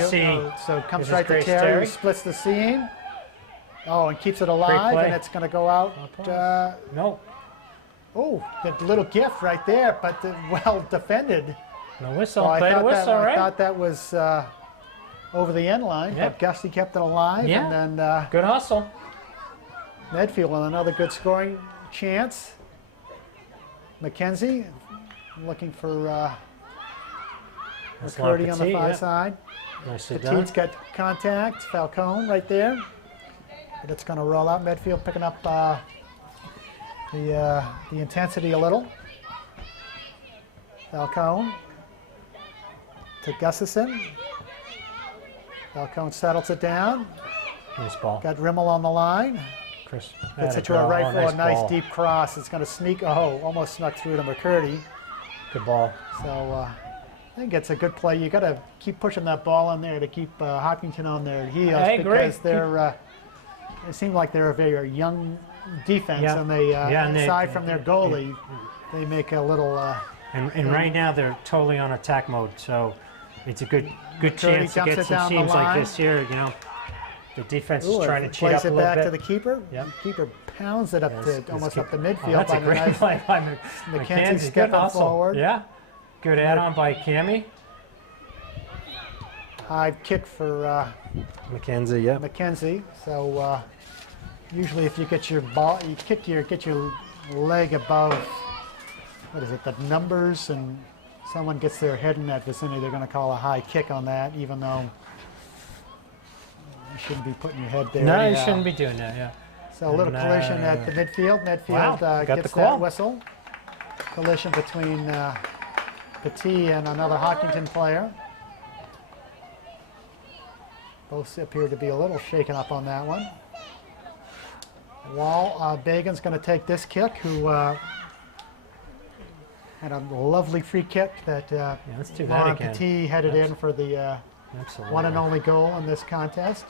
Gussie. so it comes Gives us right to grace, Terry, who Terry. splits the seam. Oh, and keeps it alive, play. and it's going to go out. No, Oh, the little gift right there, but well defended. no whistle. So I Play the thought whistle, I right? thought that was over the end line, Yeah. but Gussie kept it alive, Yeah. and then Good hustle. Medfield with another good scoring chance. McKenzie looking for That's McCurdy on the Petit, far yeah. side. Nicely done. Petit's got contact. Falcone right there. But it's going to roll out. Medfield picking up the intensity a little. Falcone to Gustafson. Falcone settles it down. Nice ball. Got Rimmel on the line. Chris. Gets Atta it to a girl. right Oh, for a nice ball. deep cross. It's going to sneak. Oh, almost snuck through to McCurdy. Good ball. So I think it's a good play. You got to keep pushing that ball in there to keep Hopkinton on their heels I agree. because they're. It seemed like they're a very young defense, Yeah. and they Yeah, and they- aside from their goalie, they make a little. And right now they're totally on attack mode, so it's a good McCurdy chance to dumps get it some down the teams like line. this here. You know, the defense Ooh, is trying to it cheat plays up a it little back bit. to the keeper. Yep. Keeper pounds it up Yes, to this almost keep- up the Oh, midfield. that's by a the great nice play by McKenzie Good stepping hustle. forward. Yeah, good add-on by Cammy. High kick for McKenzie, yeah. McKenzie. So usually, if you get your ball, you get your leg above. What is it? The numbers, and someone gets their head in that vicinity, they're going to call a high kick on that, even though you shouldn't be putting your head there. No, you anyhow. shouldn't be doing that, yeah. So a little collision at the midfield. Medfield Wow, got gets the call. that whistle. Collision between Petit and another Hopkinton player. Both appear to be a little shaken up on that one. Bagan's going to take this kick, who had a lovely free kick that Let's do that Ron again. Petit headed in for the Absolutely. One and only goal in this contest.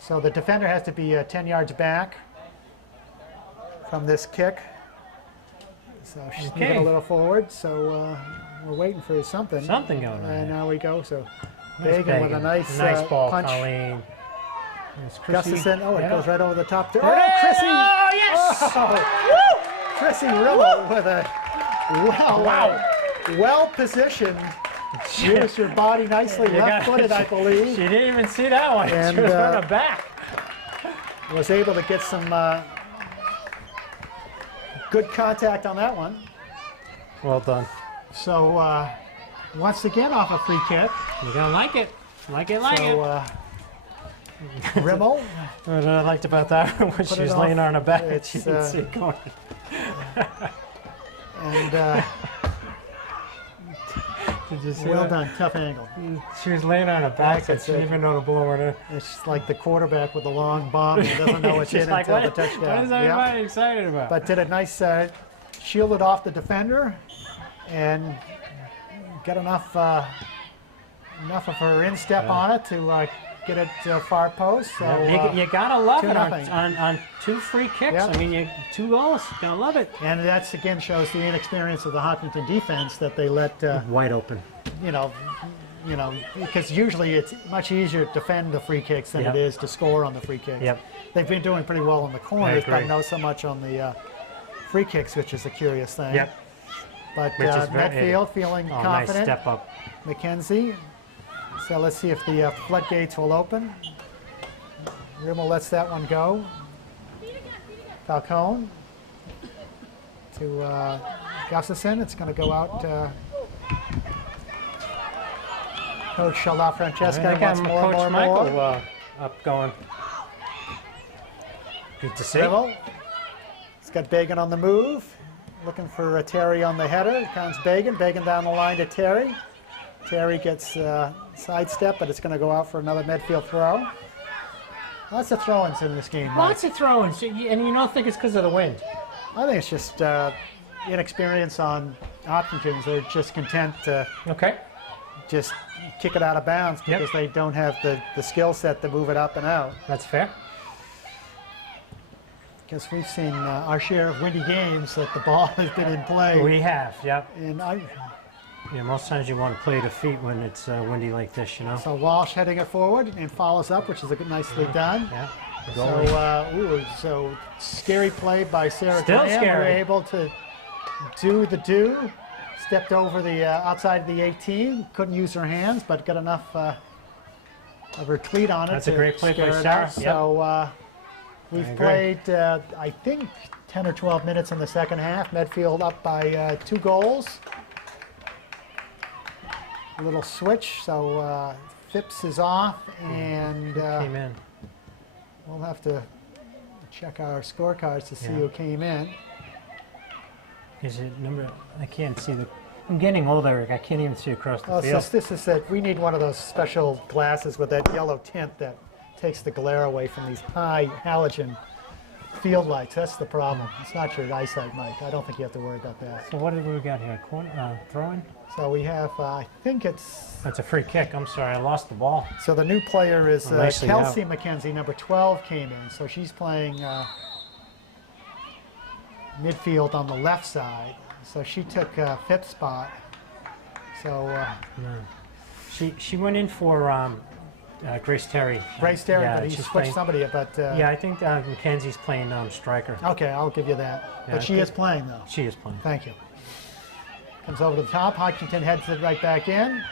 So the defender has to be 10 yards back from this kick. So she's moving a little forward. So we're waiting for something. Something going on. And now we go. So Nice Bagan with a nice ball, punch. Colleen. Gustafson. Oh, it goes right over the top. Oh, Hey! Chrissy! Oh, yes! Oh, Chrissy Rimmel with a well-positioned. Used her body nicely, left-footed, I believe. She didn't even see that one. And, she was on her back. Was able to get some good contact on that one. Well done. So once again off a free kick. You're gonna like it. Like it, like it. Rimmel. What I liked about that when she was laying on her back, she didn't see it going. And Did you see well that? done, tough angle. She was laying on her back, That's so she didn't even know the ball went in. It's like the quarterback with the long bomb and doesn't know it's She's in like, until what, the touchdown. what is everybody excited about? But did a nice shielded off the defender and got enough of her instep on it to get it far post. So you gotta love it 2-0. on 2 free kicks. Yep. I mean, 2 goals. You gotta love it. and that's again shows the inexperience of the Hopkinton defense that they let Wide open. you know, because usually it's much easier to defend the free kicks than Yep. it is to score on the free kicks. Yep. They've been doing pretty well in the corners, agree. but not so much on the free kicks, which is a curious thing. Yep. But Which is very- Medfield feeling Oh, confident. nice step up. McKenzie. So let's see if the floodgates will open. Rimmel lets that one go. Falcone to Gustafson. It's going to go out. Coach La Francesca wants more, Coach more, Michael more. up going. Good to see. Rimmel. It's got Bagan on the move. Looking for Terry on the header. Here comes Bagan. Bagan down the line to Terry. Terry gets sidestep, but it's going to go out for another Medfield throw. Lots of throw-ins in this game, Mike. Lots of throwing, and you don't think it's because of the wind. I think it's just inexperience on Hopkins. They're just content to Okay. just kick it out of bounds Yep. because they don't have the skill set to move it up and out. That's fair. Because we've seen our share of windy games that the ball has been in play. We have, yep. And Yeah, most times you want to play to feet when it's windy like this, you know. so Walsh heading it forward and follows up, which is nicely done. Yeah. So scary play by Sarah Still Graham. scary. We're able to do the do. Stepped over the outside the 18. Couldn't use her hands, but got enough of her cleat on it. That's a to great play scare by it Sarah. out. So we've I agree. played, I think, 10 or 12 minutes in the second half. Medfield up by 2 goals. A little switch. So Phipps is off, and Came in. we'll have to check our scorecards to see Yeah. who came in. Is it number? I can't see the. I'm getting older, Eric. I can't even see across the Oh, field. so this is that we need one of those special glasses with that yellow tint that takes the glare away from these high halogen field lights. That's the problem. It's not your eyesight, Mike. I don't think you have to worry about that. So what did we got here? Corner, throwing? So we have, I think it's, That's a free kick. I'm sorry, I lost the ball. so the new player is Nicely Kelsey McKenzie, number 12 came in. So she's playing midfield on the left side. So she took Phipps' spot. So She went in for Grace Terry. Grace Terry, Yeah, but he she's switched playing- somebody. But Yeah, I think Mackenzie's playing striker. okay, I'll give you that. Yeah, But she I is think- playing though. She is playing. Thank you. Comes over to the top. Hopkinton heads it right back in.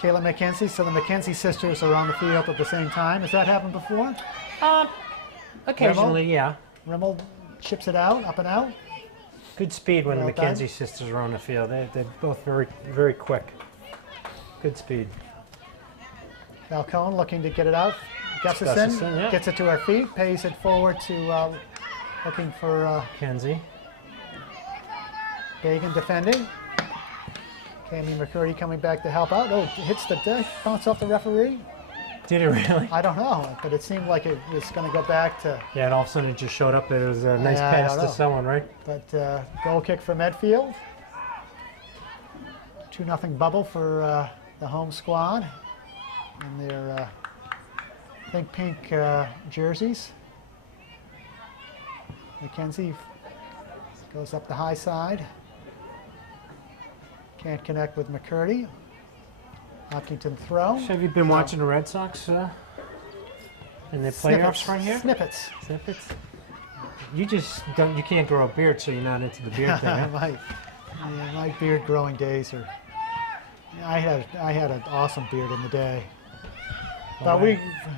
Kayla McKenzie. So the McKenzie sisters are on the field at the same time. Has that happened before? Occasionally, yeah. Rimmel chips it out, up and out. Good speed when Well the done. McKenzie sisters are on the field. They're both very, very quick. Good speed. Falcone looking to get it out. Gustafson Gustafson, yeah. gets it to her feet, pays it forward to looking for McKenzie. Bagan defending. Cammy McCurdy coming back to help out. Oh, hits the deck, bounce off the referee. Did it really? I don't know, but it seemed like it was going to go back to, Yeah, and all of a sudden it just showed up. It was a nice Yeah, I pass don't to know. someone, right? but goal kick for Medfield. 2-0 bubble for the home squad in their, I think, pink jerseys. McKenzie goes up the high side. Can't connect with McCurdy. Hopkinton throw. So have you been watching the Red Sox in the playoffs right here? Snippets. Snippets. You just don't. You can't grow a beard, so you're not into the beard thing. Huh? my beard growing days are. I had an awesome beard in the day. But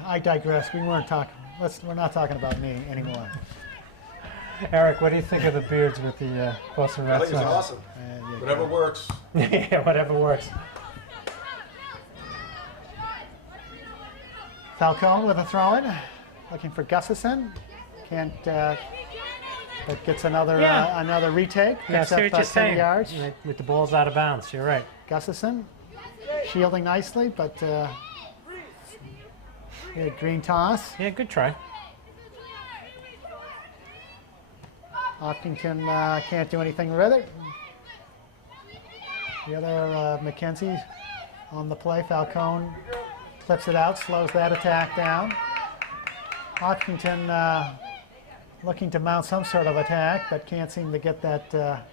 I digress. We weren't talking. We're not talking about me anymore. Eric, what do you think of the beards with the Boston Red Sox? I think it's awesome. Whatever works. Yeah, whatever works. Falcone with a throw-in, looking for Gustafson. Can't, but gets another another retake. Yeah, Picks up 30 10 yards. With the balls out of bounds. You're right. Gustafson shielding nicely, but green toss. Yeah, good try. Hopkinton can't do anything with it. The other McKenzie on the play. Falcone clips it out, slows that attack down. Hopkinton looking to mount some sort of attack, but can't seem to get that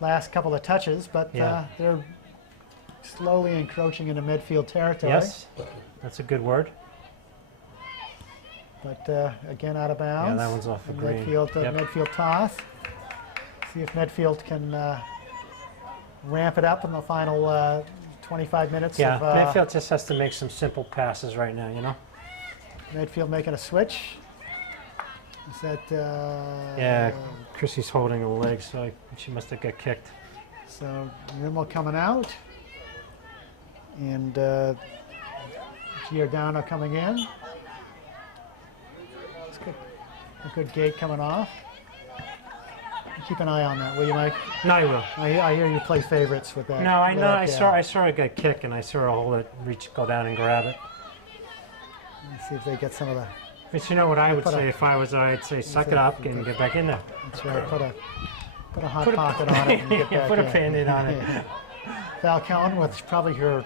last couple of touches. But they're slowly encroaching into midfield territory. Yes, that's a good word. But again, out of bounds. Yeah, that one's off the green. Medfield toss. See if Medfield can ramp it up in the final 25 minutes. Yeah, of, Medfield just has to make some simple passes right now, you know? Medfield making a switch. Is that... yeah, Chrissy's holding the leg, so she must have got kicked. So Rimmel coming out. And Giordano coming in. A good gate coming off. Keep an eye on that, will you, Mike? No, I will. I hear you play favorites with that. No, I know. I saw her get kicked, and I saw her hold it, go down and grab it. Let's see if they get some of the. But you know what I would say if I was her? I'd say suck it up and get back in there. That's right. Put a hot pocket on it and get back put in. a Band-Aid on it. Falcone with probably her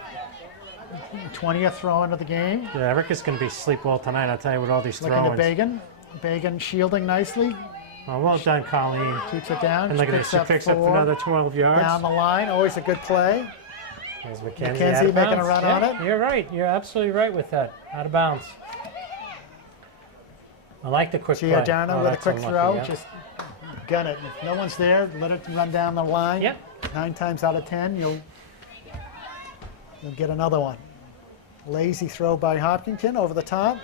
20th throw into the game. Yeah, Erica's going to be sleep well tonight. I'll tell you with all these Looking throw-ins. to Bagan. Bagan shielding nicely. Oh, well done, Colleen. Keeps it down. And look at this. She picks up another 12 yards. Down the line. Always a good play. There's McKenzie making a run on it. You're right. You're absolutely right with that. Out of bounds. I like the quick play. Giordano with a quick throw. Yeah. Just gun it. If no one's there, let it run down the line. Yep. 9 times out of 10, you'll get another one. Lazy throw by Hopkinton over the top.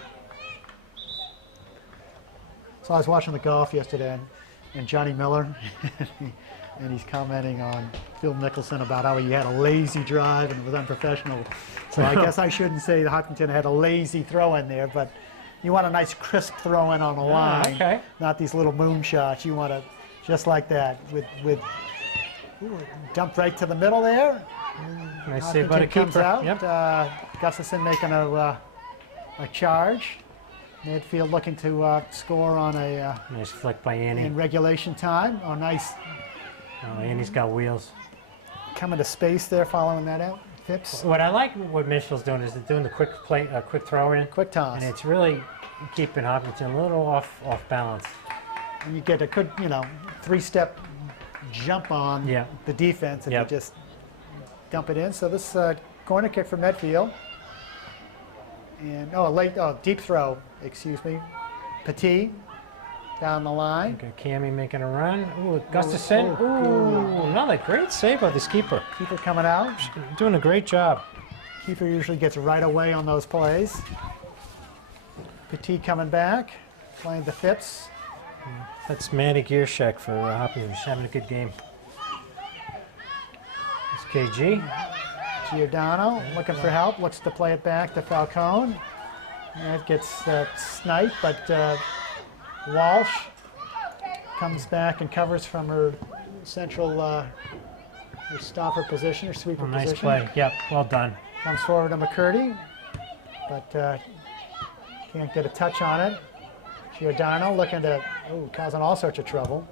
So I was watching the golf yesterday, and Johnny Miller, and he's commenting on Phil Mickelson about how he had a lazy drive and was unprofessional. So I guess I shouldn't say that Hopkinton had a lazy throw in there, but you want a nice crisp throw in on the line, okay. Not these little moon shots. You want to just like that with dump right to the middle there. Nice save by the comes keeper. out. Yep. Gustafson making a charge. Medfield looking to score on a nice flick by Annie. in regulation time. Oh, nice. Oh, Annie's got wheels. Coming to space there, following that out. Phipps. What I like what Mitchell's doing is they're doing the quick play, quick throw in, Quick toss. and it's really keeping Hopkinton a little off balance. And you get a good, 3-step jump on the defense if you just dump it in. So this corner kick for Medfield. And deep throw, excuse me. Petit down the line. Okay, Cammy making a run. Ooh, Gustafson. Ooh, another great save by this keeper. Keeper coming out. Doing a great job. Keeper usually gets right away on those plays. Petit coming back, playing the Phipps. That's Manny Gierschek for Hopkins. He's having a good game. It's KG. Giordano looking for help, looks to play it back to Falcone. That gets sniped, but Walsh comes back and covers from her central her stopper position, her sweeper nice position. play. Yep, well done. Comes forward to McCurdy, but can't get a touch on it. Giordano looking to, causing all sorts of trouble.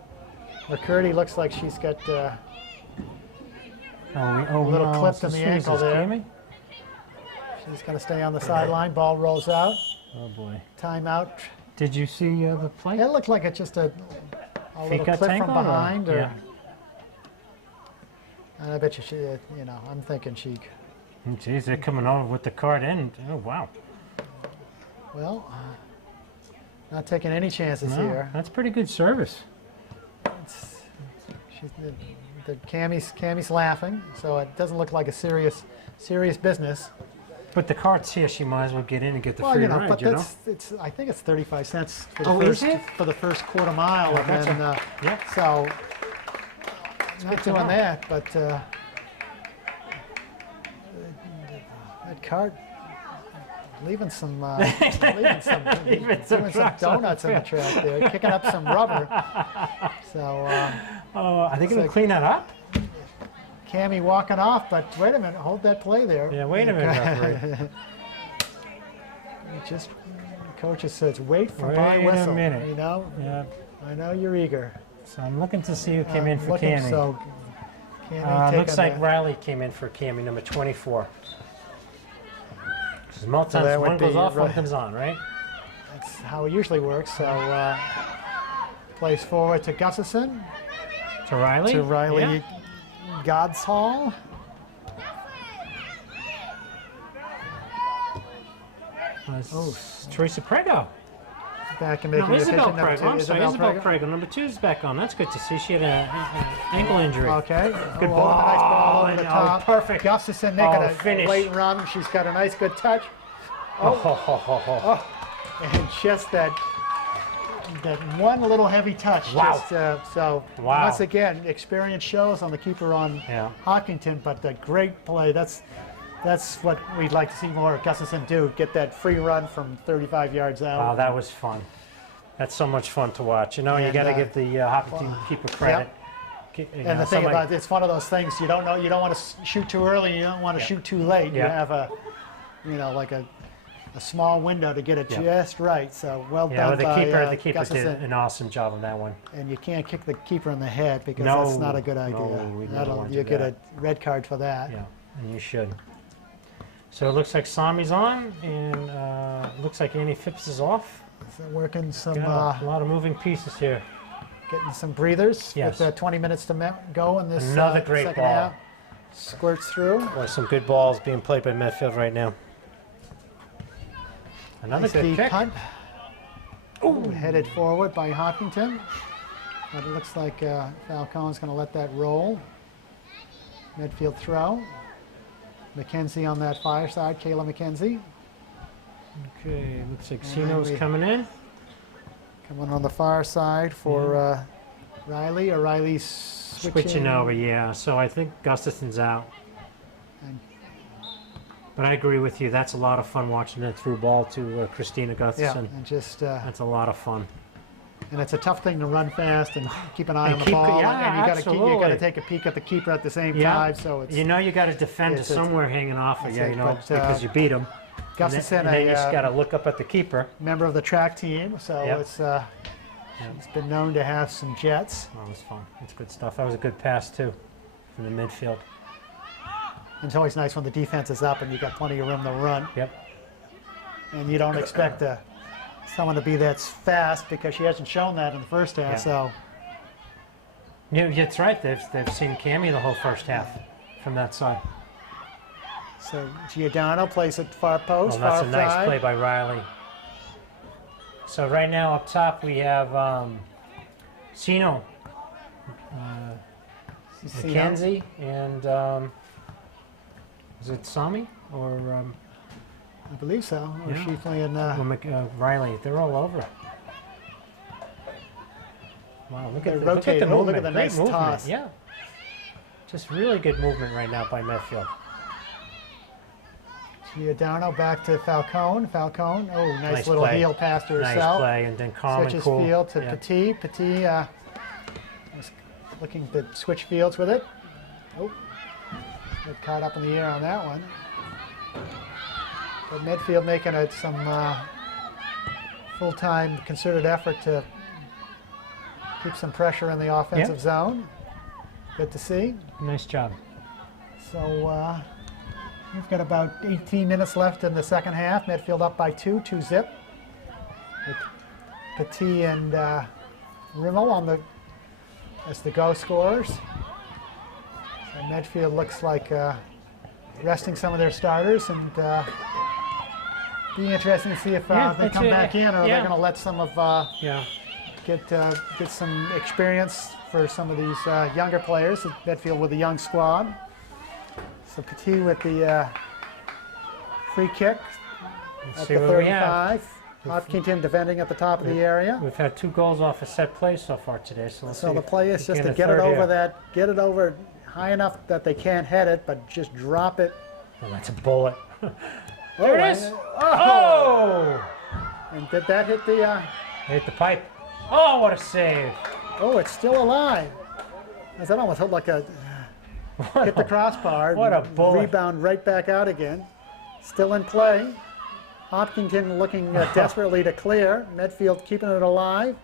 McCurdy looks like she's got a little clip in the ankle there. Cammy? She's going to stay on the sideline. Ball rolls out. Oh boy. Timeout. Did you see the play? It looked like it's just a little got clip from tangled, or- behind. Or, yeah. and I bet you she, I'm thinking she, Jeez, they're coming over with the card in. Oh wow. well, not taking any chances No, here. that's pretty good service. She's, the Cammie's laughing, so it doesn't look like a serious business. But the card's here. She might as well get in and get the Well, free you know, ride. but You know. it's I think it's 35 cents for the Oh, is it? for the first quarter mile, and gotcha. then Yeah. so not good to doing know. that, but that cart leaving some Leaving some doing some trucks on the donuts in the track there, kicking up some rubber. So Oh, are they going to like- clean that up? Cammie walking off, but wait a minute, hold that play there. Yeah, wait a minute, referee. Just coaches says wait for Wait my a whistle. minute. You know, Yeah. I know you're eager. So I'm looking to see who came in for Looking, Cammie. So Cammie Looks taking like the- Riley came in for Cammie, number 24. Because most So times that would one goes be off, one right. comes on, right? That's how it usually works. So plays forward to Gustafson, To Riley? to Riley Yeah. Godshall. Teresa Prego. Back and making No, the Isabel pitch. Number Prego. two, I'm sorry, Isabel Prego. Prego. Number 2 is back on. That's good to see. She had an ankle injury. Okay. Good Oh, ball. Nice ball over the Oh, top. perfect. Gustafson making Oh, a finish. late run. She's got a nice, good touch. Oh. And just that one little heavy touch. Wow. Just, so Wow. once again, experience shows on the keeper on Yeah. Hopkinton, but the great play. That's what we'd like to see more of Gustafson do. Get that free run from 35 yards out. Wow, that was fun. That's so much fun to watch. You know, you And, got to give the Hopkinton keeper credit. You And know, the thing somebody- about it's one of those things you don't know. You don't want to shoot too early. You don't want to shoot too late. You Yeah. have like a small window to get it Yeah. just right. So well Yeah, done well, the by keeper did Gustafson. an awesome job on that one. And you can't kick the keeper in the head because No, that's not a good idea. no, we never want to You do get that. a red card for that. Yeah, and you should. So it looks like Sami's on, and looks like Annie Phipps is off. So working some, Got a lot of moving pieces here. getting some breathers. Yes. With 20 minutes to go in this Another great second ball. half. Squirts through. Boy, some good balls being played by Medfield right now. Another Nice good deep kick. punt. Ooh, headed forward by Hopkinton. But it looks like Falcone's going to let that roll. Medfield throw. McKenzie on that fire side, Kayla McKenzie. Okay, looks like then Sino's we- coming in. Coming on the far side for Riley. Or Riley's Switching over, yeah. So I think Gustafson's out. And- But I agree with you. That's a lot of fun watching that through ball to Christina Yeah, Gustafson. and just That's a lot of fun. and it's a tough thing to run fast and keep an eye And on the keep- ball, yeah, and you got to absolutely. take a peek at the keeper at the same Yeah. time. So it's You know you got to defend to It's a- somewhere hanging off of you, it's a- you know, but, because you beat them. Gustafson, and then you a just got to look up at the keeper. member of the track team, so Yep. it's been known to have some jets. Oh, it was fun. It's good stuff. That was a good pass too, from the midfield. It's always nice when the defense is up and you got plenty of room to run, Yep. and you don't expect someone to be that fast because she hasn't shown that in the first half. Yeah. So Yeah, that's right. They've seen Cammie the whole first half from that side. Giordano plays at far post, Well, that's far a nice side. play by Riley. So right now up top we have Sino, Sino. McKenzie, and is it Sami or I believe so. Or Yeah. is she playing? Riley? They're all over. Wow, look They at rotate. the Oh, look movement. at the Great nice movement. toss. Yeah, just really good movement right now by Medfield. Giordano back to Falcone. Falcone. Oh, nice, Nice little play. heel pass to Nice herself. play, and then Carmen Switches cool. field to Yeah. Petit. Petit was looking to switch fields with it. Oh, got caught up in the air on that one. But Medfield making some full-time concerted effort to keep some pressure in the offensive zone. Good to see. Nice job. So We've got about 18 minutes left in the second half. Medfield up by 2-zip. With Petit and Rimmel as the go scorers. So Medfield looks like resting some of their starters, and be interesting to see if they come back in, or they're going to let some of get some experience for some of these younger players. Medfield with a young squad. So Petit with the free kick at the 35. Hopkinton defending at the top of the area. We've had 2 goals off a set play so far today. So the play is just to get it over get it over high enough that they can't head it, but just drop it. Oh, that's a bullet. There it is. Oh! And did that hit the? Hit the pipe. Oh, what a save! Oh, it's still alive. That almost looked like a hit the crossbar. What a bullet! Rebound right back out again. Still in play. Hopkinton looking desperately to clear. Medfield keeping it alive.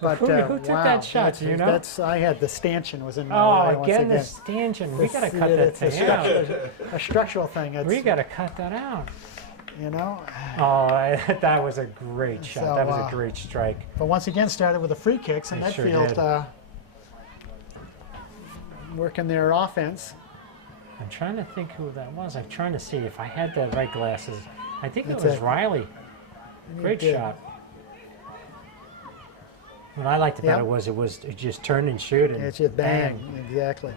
But who took that shot? Do you know? I had the stanchion was in my way. Again, the stanchion. We got to cut that thing out. A structural thing. We got to cut that out. You know. Oh, that was a great shot. That was a great strike. But once again, started with the free kicks, and Medfield working their offense. I'm trying to think who that was. I'm trying to see if I had the right glasses. I think it was Riley. Great shot. What I liked about it just turn and shoot, and it's just bang. Exactly.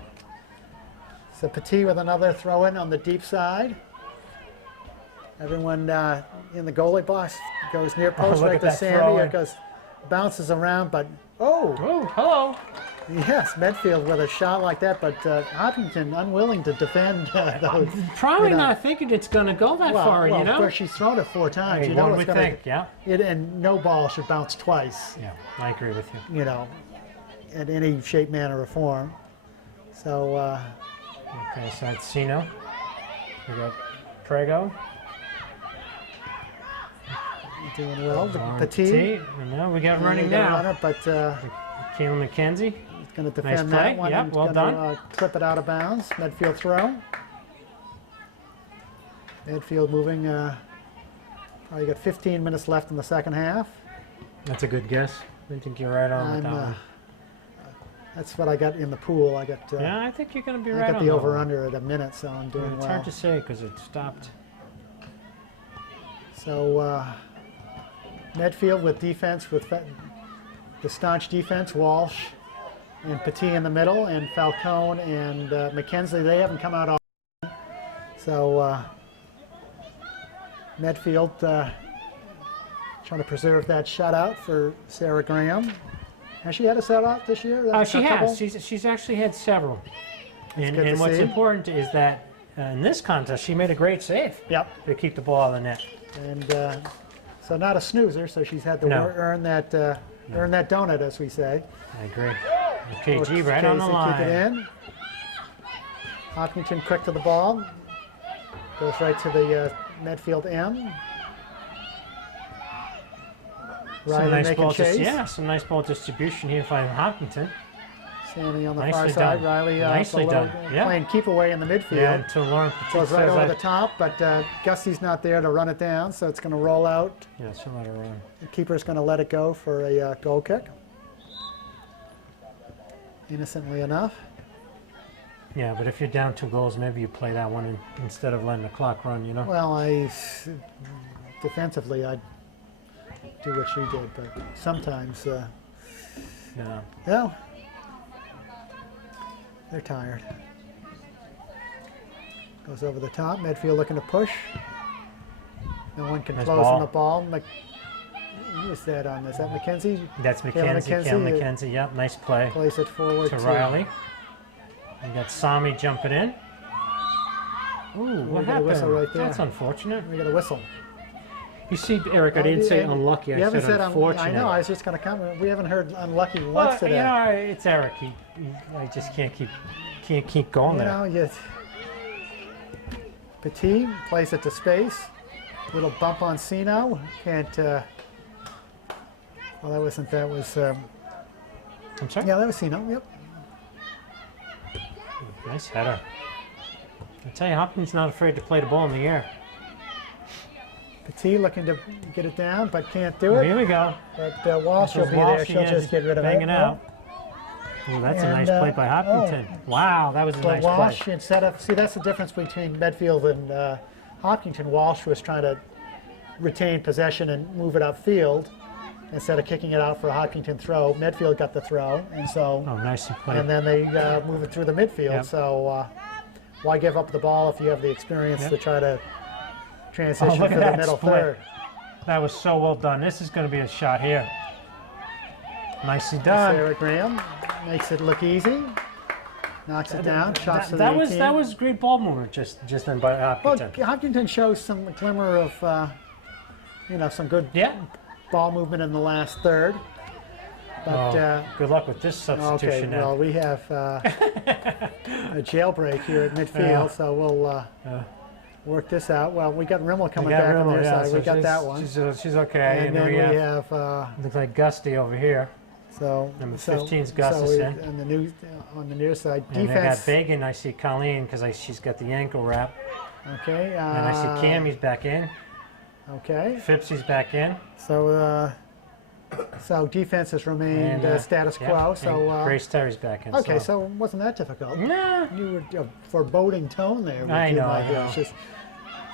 So Petit with another throw in on the deep side. Everyone in the goalie box goes near post right to Sandy. It goes, bounces around, but hello. Yes, Medfield with a shot like that, but Hopkinton unwilling to defend. Probably not thinking it's going to go that far, you know. Of course, she's thrown it 4 times. Hey, you know one would think, and no ball should bounce twice. Yeah, I agree with you. You know, in any shape, manner, or form. So. Okay, so it's Sino. We got Prego. Doing well. Petit. No, we got running now. Runner, but Kayla McKenzie. He's going to defend that one. Yep, well done. Clip it out of bounds. Medfield throw. Medfield moving. Probably got 15 minutes left in the second half. That's a good guess. I think you're right on with that one. That's what I got in the pool. I got. Yeah, I think you're going to be right on. I got the over/under at a minute, so I'm doing well. It's hard to say because it stopped. So Medfield with defense, with the staunch defense, Walsh and Petit in the middle, and Falcone and McKenzie. They haven't come out all. So Medfield trying to preserve that shutout for Sarah Graham. Has she had a shutout this year? She has. She's actually had several. And what's important is that in this contest, she made a great save. Yep. To keep the ball in the net. And so not a snoozer. So she's had to earn that donut, as we say. I agree. KG right on the line. Keep it in. Hopkinton quick to the ball. Goes right to the Medfield M. Some nice ball some nice ball distribution here by Hopkinton. Standing on the far side, Riley nicely done. Playing keep away in the midfield. Yeah, to Lauren goes right over the top, but Gusty's not there to run it down, so it's going to roll out. Yeah, she'll let her run. The keeper's going to let it go for a goal kick. Innocently enough. Yeah, but if you're down 2 goals, maybe you play that one instead of letting the clock run, you know? Well, defensively, I'd do what she did, but sometimes, they're tired. Goes over the top. Medfield looking to push. No one can close on the ball. Who is that on? Is that McKenzie? That's McKenzie. Kayla McKenzie. Yep, nice play. Plays it forward to Riley. We got Sami jumping in. Ooh, what happened? Whistle right there. That's unfortunate. We got a whistle. You see, Eric, I didn't say unlucky. I said unfortunate. I know. I was just going to comment. We haven't heard unlucky once today. You know, it's Eric. I just can't keep going there. You know, Petit plays it to space. Little bump on Sino. Can't. Well, that wasn't. That was. I'm sorry. Yeah, that was Sino. Yep. Nice header. I tell you, Hopkinton's not afraid to play the ball in the air. Petit looking to get it down, but can't do it. Here we go. But Walsh will be there. She'll just get rid of it. Banging out. Oh, that's a nice play by Hopkinton. Wow, that was a nice Walsh, play. instead of, see, that's the difference between Medfield and Hopkinton. Walsh was trying to retain possession and move it upfield instead of kicking it out for a Hopkinton throw. Medfield got the throw, and so. Oh, nicely played. And then they move it through the midfield. Yep. So why give up the ball if you have the experience to try to transition look for at the that middle split. third? That was so well done. This is going to be a shot here. Nicely done. Sarah Graham makes it look easy. Knocks it down. Shots to the 18. That was great ball movement just then by Hopkinton. Well, Hopkinton shows some glimmer of, some good ball movement in the last third. But good luck with this substitution okay, now. well, we have a jailbreak here at midfield, so we'll work this out. Well, we got Rimmel coming back on their side. So we got that one. She's okay. And then we have looks like Gusty over here. so Number 15's Gustafson. and the new on the near side And defense. they got Bagan. I see Colleen because she's got the ankle wrap. Okay. And I see Cammy's back in. Okay. Phippsy's back in. So defense has remained And, status yeah, quo. and So Grace Terry's back in. okay, so it wasn't that difficult. Nah. You were a foreboding tone there. With I you, know, my I know. gosh.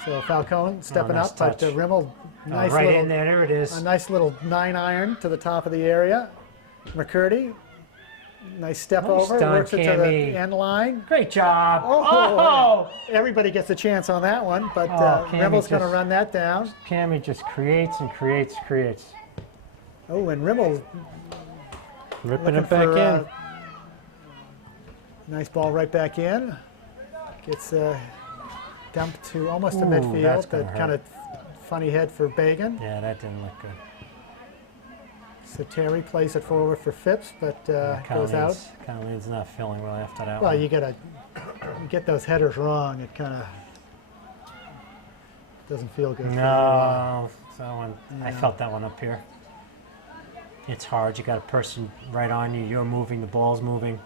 So Falcone stepping nice up, but touch. Rimmel, nice right little, in there. There it is. a nice little 9-iron to the top of the area. McCurdy, nice step Nice over, done, works it to the Cammy. end line. Great job. Oh, everybody gets a chance on that one, but Cammy Rimmel's going to just- run that down. Cammy just creates and creates. Oh, and Rimmel Ripping looking it back for, in. nice ball right back in. Gets dumped to almost to Ooh, midfield. that's gonna That hurt. kind of funny head for Bagan. Yeah, that didn't look good. So Terry plays it forward for Phipps, but goes out. Colleen's not feeling well after that Well, one. you get those headers wrong, it kind of doesn't feel good. No, that one. I Yeah. felt that one up here. It's hard. You got a person right on you. You're moving. The ball's moving,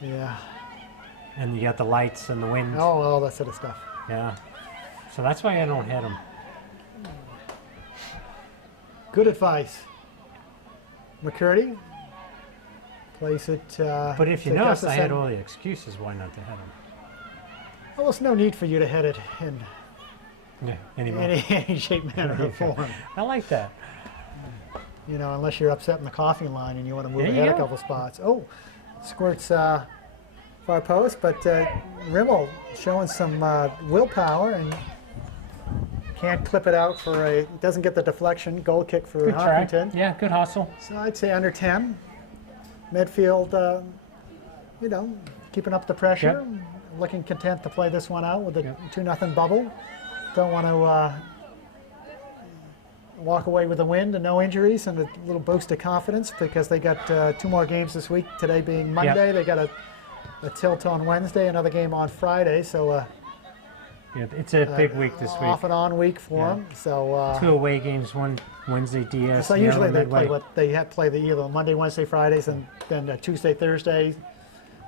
Yeah. and you got the lights and the wind. Oh, all that sort of stuff. Yeah. So that's why I don't hit them. Good advice. McCurdy plays it. But if you to notice, I had Gustafson. all the excuses why not to hit them. Well, there's no need for you to hit it in Yeah. Anymore. any shape, manner, or form. I like that. Unless you're upset in the coffee line and you want to move There you ahead a go. couple spots. Oh, squirts far post, but Rimmel showing some willpower and can't clip it out doesn't get the deflection. Goal kick for Good try. Hopkinton. Yeah, good hustle. So I'd say under 10. Medfield, keeping up the pressure. Looking content to play this one out with a 2-0 bubble. Don't want to walk away with a win and no injuries and a little boost of confidence because they got 2 more games this week. Today being Monday, they got a tilt on Wednesday, another game on Friday. So Yeah, it's a big week this week. off and on week for them. So 2 away games, 1 Wednesday DS. so the usually other they play midway. play the either Monday, Wednesday, Fridays, and then Tuesday, Thursday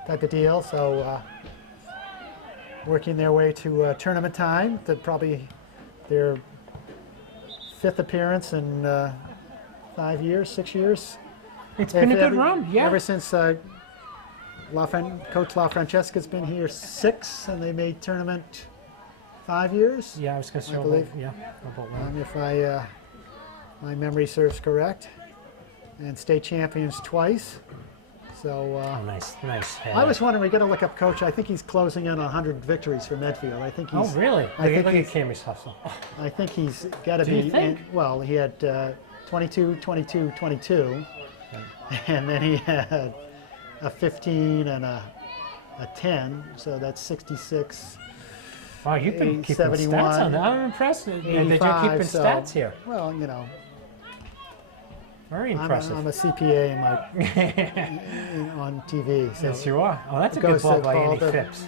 type of deal. So working their way to tournament time. That probably their 5th appearance in 5 years, 6 years. It's been a good run, yeah. Ever since Coach LaFrancesca's been here 6, and they made tournament 5 years. Yeah, I was going to say, I believe. about If my memory serves correct, and state champions twice. So nice head. I was wondering, we got to look up Coach. I think he's closing in on 100 victories for Medfield. I think he's. Oh, really? I think Look at he's- Cammy's hustle. I think he's got to Do be. you think? Well, he had 22, 22, 22, and then he had a 15 and a 10. So that's 66. Wow, you've been keeping 71, stats on that. I'm impressed that you're 85, keeping so- stats here. Well, Very I'm impressive. a CPA on TV. So Yes, you are. Oh, that's a Goes good ball to by Andy ball to- Phipps.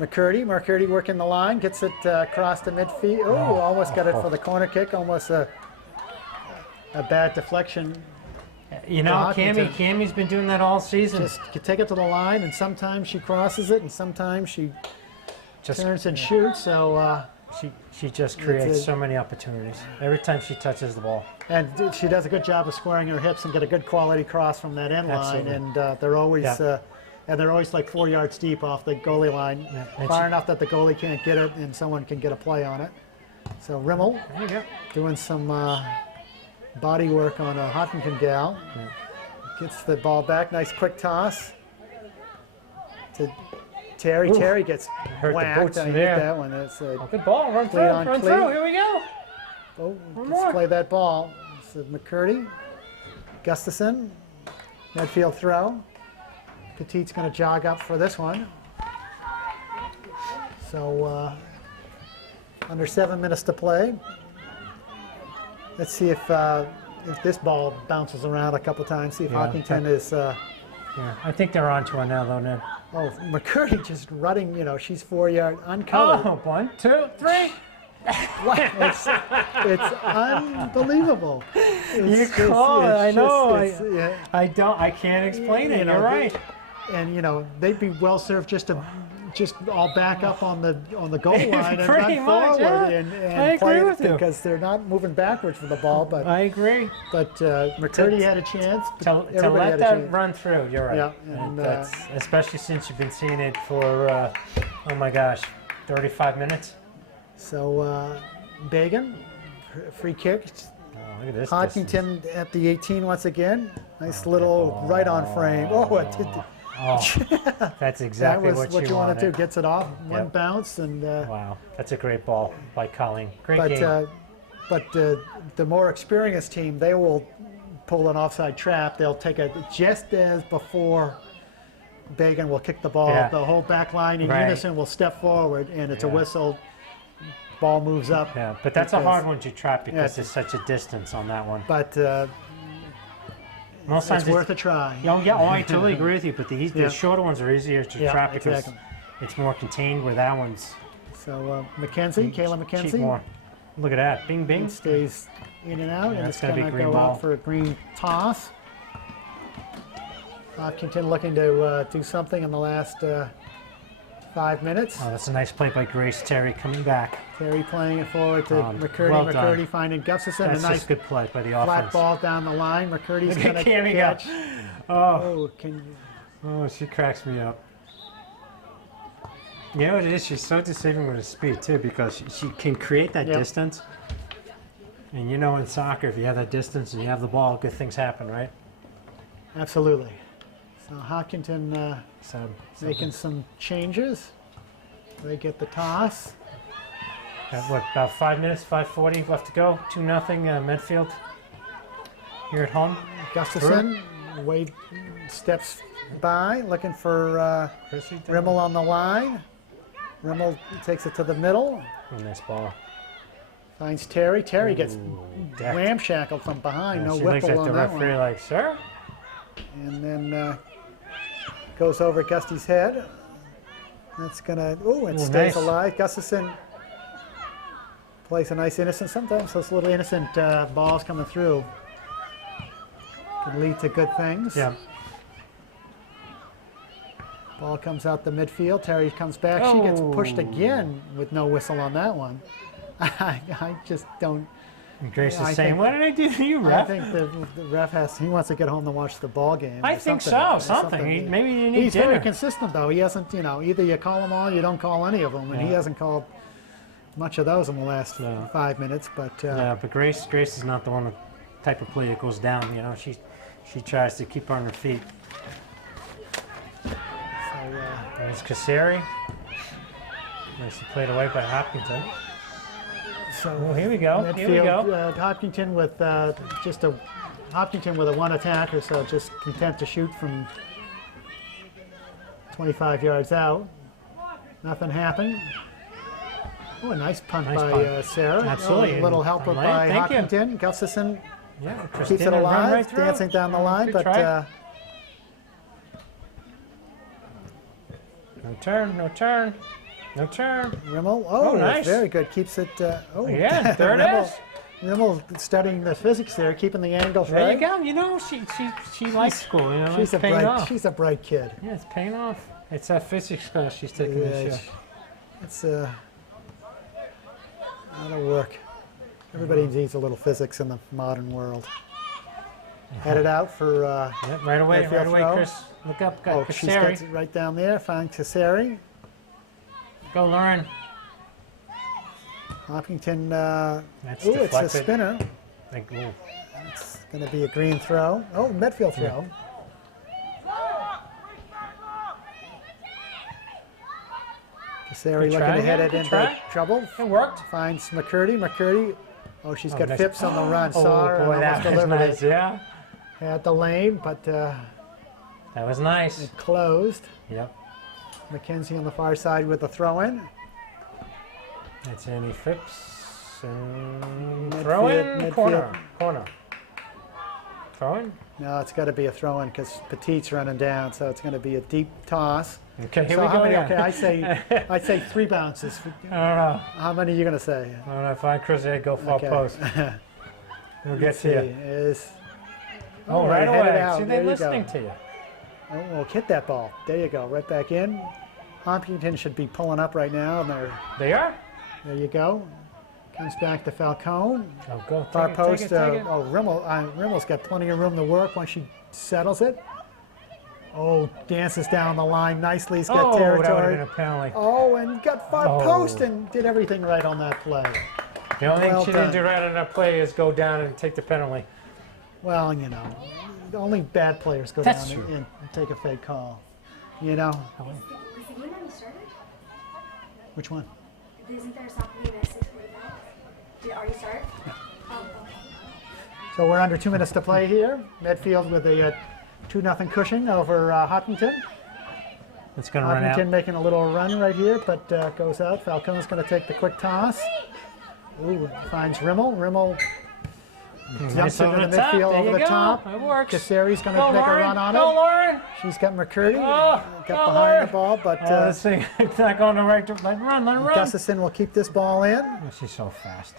McCurdy working the line, gets it across the midfield. Oh, almost got it for the corner kick. Almost a bad deflection. You know, Hopkinton. Cammy's been doing that all season. Just you take it to the line, and sometimes she crosses it, and sometimes she turns and shoots. So she just creates so many opportunities every time she touches the ball. and she does a good job of squaring her hips and get a good quality cross from that end line. Absolutely. And they're always like 4 yards deep off the goalie line, far enough that the goalie can't get it and someone can get a play on it. So Rimmel There you go. doing some body work on a Hopkinton gal. Gets the ball back. Nice quick toss to Terry. Ooh. Terry gets Hurt the whacked. boots I hit there. that one. That's a, Good ball. Run through. Cleat on Run cleat. through. Here we go. oh, One let's more. play that ball. So McCurdy, Gustafson, Medfield throw. Petite's going to jog up for this one. So under 7 minutes to play. Let's see if this ball bounces around a couple times. See if Hopkinton is. Yeah, I think they're on to her now, though, Ned. Oh, McCurdy just running. She's 4 yard uncovered. Oh, 1, 2, 3. It's unbelievable. You call it. I know. I can't explain it. You're right. And they'd be well served just all back up on the goal line and Pretty run much, forward yeah. and I play agree it with you. because they're not moving backwards for the ball. But I agree. McCurdy had a chance. To Everybody let had a that chance. run through, you're right. Yeah, And and, that's, especially since you've been seeing it for, oh my gosh, 35 minutes. So Bagan, free kick. Oh, look at this. Hopkinton at the 18 once again. Nice little right on frame. Oh, it did. Oh, that's exactly That was what you want wanted. to do. Gets it off one Yep. bounce and. Wow, that's a great ball by Colleen. Great But game. the more experienced team, they will pull an offside trap. They'll take it just as before. Bagan will kick the ball. Yeah. The whole back line in Right. unison will step forward, and it's a Yeah. whistle. Ball moves up. Yeah, but that's a because- hard one to trap because Yeah. there's such a distance on that one. But Most times it's worth a try. I totally agree with you. But the Yeah. shorter ones are easier to Yeah, trap because exactly. it's more contained. Where that one's So McKenzie, Kayla cheap McKenzie, more. Look at that, bing bing. it stays in and out, and that's it's gonna going be to green go ball. out for a green toss. Hopkinton looking to do something in the last 5 minutes. Oh, that's a nice play by Grace Terry coming back. Terry playing it forward to McCurdy. well done. McCurdy finding Gustafson. That's A nice just good play by the flat offense. ball down the line. McCurdy's going to Can't he go? catch. Oh, Oh, can you? oh, she cracks me up. You know what it is? She's so deceiving with her speed too because she can create that Yep. distance. And in soccer, if you have that distance and you have the ball, good things happen, right? Absolutely. So Hopkinton So making some changes. They get the toss. about 5 minutes, 5:40 left to go. 2-0 Medfield here at home. Gustafson, Wade steps by, looking for Chrissy, Rimmel on the line. Rimmel takes it to the middle, oh, nice ball. finds Terry. Terry gets decked. ramshackled from behind. Yeah, No she looks whipple at the on that referee one. like, sir? And then goes over Gusty's head. That's gonna. Oh, it Ooh, stays nice. alive. Gustafson plays a nice innocent. Sometimes those little innocent balls coming through can lead to good things. Yeah. Ball comes out the midfield. Terry comes back. She gets pushed again with no whistle on that one. I just don't. And Grace Yeah, I is saying, think- what did I do to you, I ref? think the ref he wants to get home to watch the ball game. I or think something. so. Something. Maybe you need He's dinner. very consistent though. He hasn't, either you call them all, you don't call any of them, and he Yeah. hasn't called much of those in the last No. 5 minutes. But Yeah, but Grace is not the one type of play that goes down. She tries to keep her on her feet. There's Kaseri. Nicely played away by Hopkinton. so Here we go. Here we midfield, go. Hopkinton with Hopkinton with a one attacker, so just content to shoot from 25 yards out. Nothing happened. Oh, a nice punt Nice by punt. Sarah. Absolutely. Oh, a little helper From by Lane. Thank you. Hopkinton. Gustafson Yeah, keeps it Christina run alive, right through. dancing down the line, Good but try. No turn, no turn, no turn. Rimmel, Oh, nice. very good. Keeps it. Yeah, there it Rimmel, is. Rimmel studying the physics there, keeping the angles There right. you go. She likes school. She's it's a paying bright. off. She's a bright kid. Yeah, it's paying off. It's that physics class she's taking this Yeah, year. It's that'll work. Everybody needs a little physics in the modern world. Headed out for Yep, right away, Medfield throw. Chris. Look up, Oh, got she's got Cassari. it right down there. Found Cassari. Go, Lauren. Hopkinton. That's Ooh, it's a deflected. spinner. Like, ooh. It's going to be a green throw. Oh, Medfield throw. Cassari Good looking try, to head yeah, it good into try. trouble. It worked. Finds McCurdy. McCurdy. Oh, she's got nice. Phipps on the run. Oh, Saw her boy, and that almost was delivered nice, it yeah. at the lane, but That was nice. it closed. Yep. Mackenzie on the far side with the throw-in. That's Annie Phipps. And Midfield, throw in, midfield. corner. Throw in. No, it's got to be a throw-in because Petit's running down, so it's going to be a deep toss. Okay, here So we how go many? again. Okay, I say 3 bounces. I don't know. How many are you going to say? I don't know if I, Chris, I'd go far Okay. post. We'll get Let's to see. you. Is Oh, they right headed away. out. See, There they're you go. listening to you. Oh, well, hit that ball. There you go. Right back in. Hopkinton should be pulling up right now, and They are? there you go. Comes back to Falcone. Oh, go. Far Take post. it, take it. Oh, Rimmel's got plenty of room to work once she settles it. Oh, dances down the line nicely. He's got Oh, that would have territory. been a penalty. Oh, and got far Oh. post and did everything right on that play. The only well thing she didn't done. do right on that play is go down and take the penalty. Well, you know, only bad players go That's down true. and take a fake call. You know, Is the game already started? which one? Isn't there a soccer game at 6:45? Did it already start? Oh, okay. So we're under 2 minutes to play here. Medfield with a 2-0 cushion over Hopkinton. It's going to run out. Hopkinton making a little run right here, but goes out. Falcone's going to take the quick toss. Ooh, finds Rimmel. Rimmel Nice jumps into over the the top. midfield There over you the go. top. It works. Cassari's going to Go, make Lauren. a run on Go, it. Lauren. She's got McCurdy. Oh, got go, behind Lauren. the ball, but Oh, this thing, it's not going the right direction. Let it run, let it run. Gustafson will keep this ball in. Oh, she's so fast.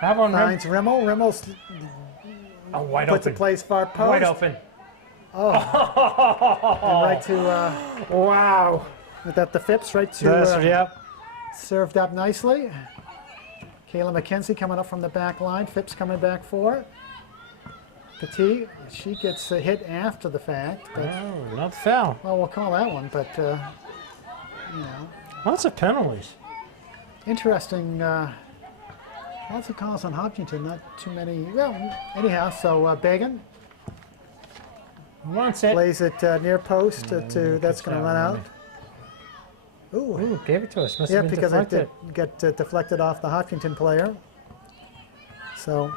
Have one, Rim. Finds Rimmel. Rimmel's Oh, wide puts open. a place far post. Wide open. And right to Wow. with that the Phipps right to Yep. served up nicely. Kayla McKenzie coming up from the back line. Phipps coming back for it. Petit, she gets a hit after the fact, but Oh, not foul. well, we'll call that one. But you know, Lots of penalties. interesting. Lots of calls on Hopkinton, not too many. Well, anyhow, so Bagan Wants it. plays it near post to that's going to run out. Ooh, Ooh, gave it to us. Must yeah, have been because deflected. it did get deflected off the Hopkinton player. So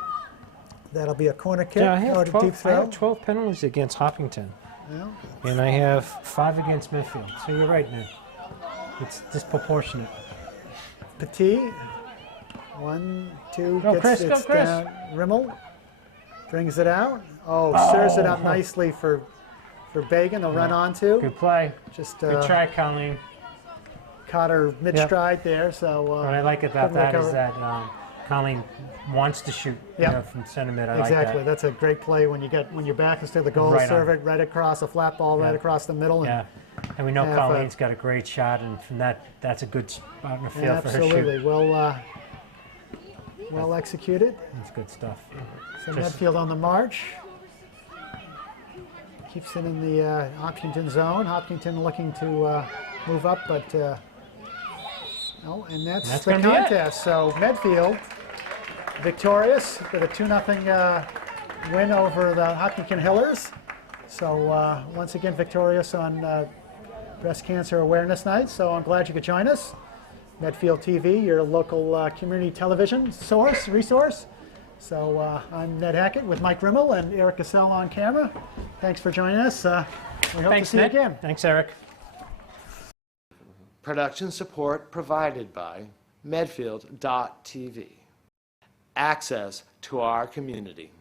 that'll be a corner kick Yeah, I have, or a deep 12, I throw. have 12 penalties against Hopkinton, Yeah. and I have 5 against Medfield. So you're right, man. It's disproportionate. Petit, 1, 2, Go, gets Chris, go, it's Chris. down. Rimmel brings it out. Oh, serves it up nicely for Bagan to run onto. Good play. Just Good try, Colleen. caught her mid-stride there. So What I like about couldn't that recover. is that Colleen wants to shoot Yep. from center mid. I exactly, like that's a great play when your back is to the goal. Right serve on. it right across a flat ball, right Yeah. across the middle. that. And Yeah. And we know Have, Colleen's got a great shot, and from that's a good spot in the field for her absolutely, shoot. well executed. That's good stuff. So Just- Medfield on the march. Keeps it in the Hopkinton zone. Hopkinton looking to move up, but and that's That's the gonna be it. contest. So Medfield victorious with a 2-0 win over the Hopkinton Hillers. So once again victorious on Breast Cancer Awareness Night. So I'm glad you could join us. Medfield TV, your local community television resource. So I'm Ned Hackett with Mike Rimmel and Eric Cassell on camera. Thanks for joining us. We hope Thanks, to see Ned. you again. Thanks, Eric. Production support provided by Medfield.tv. Access to our community.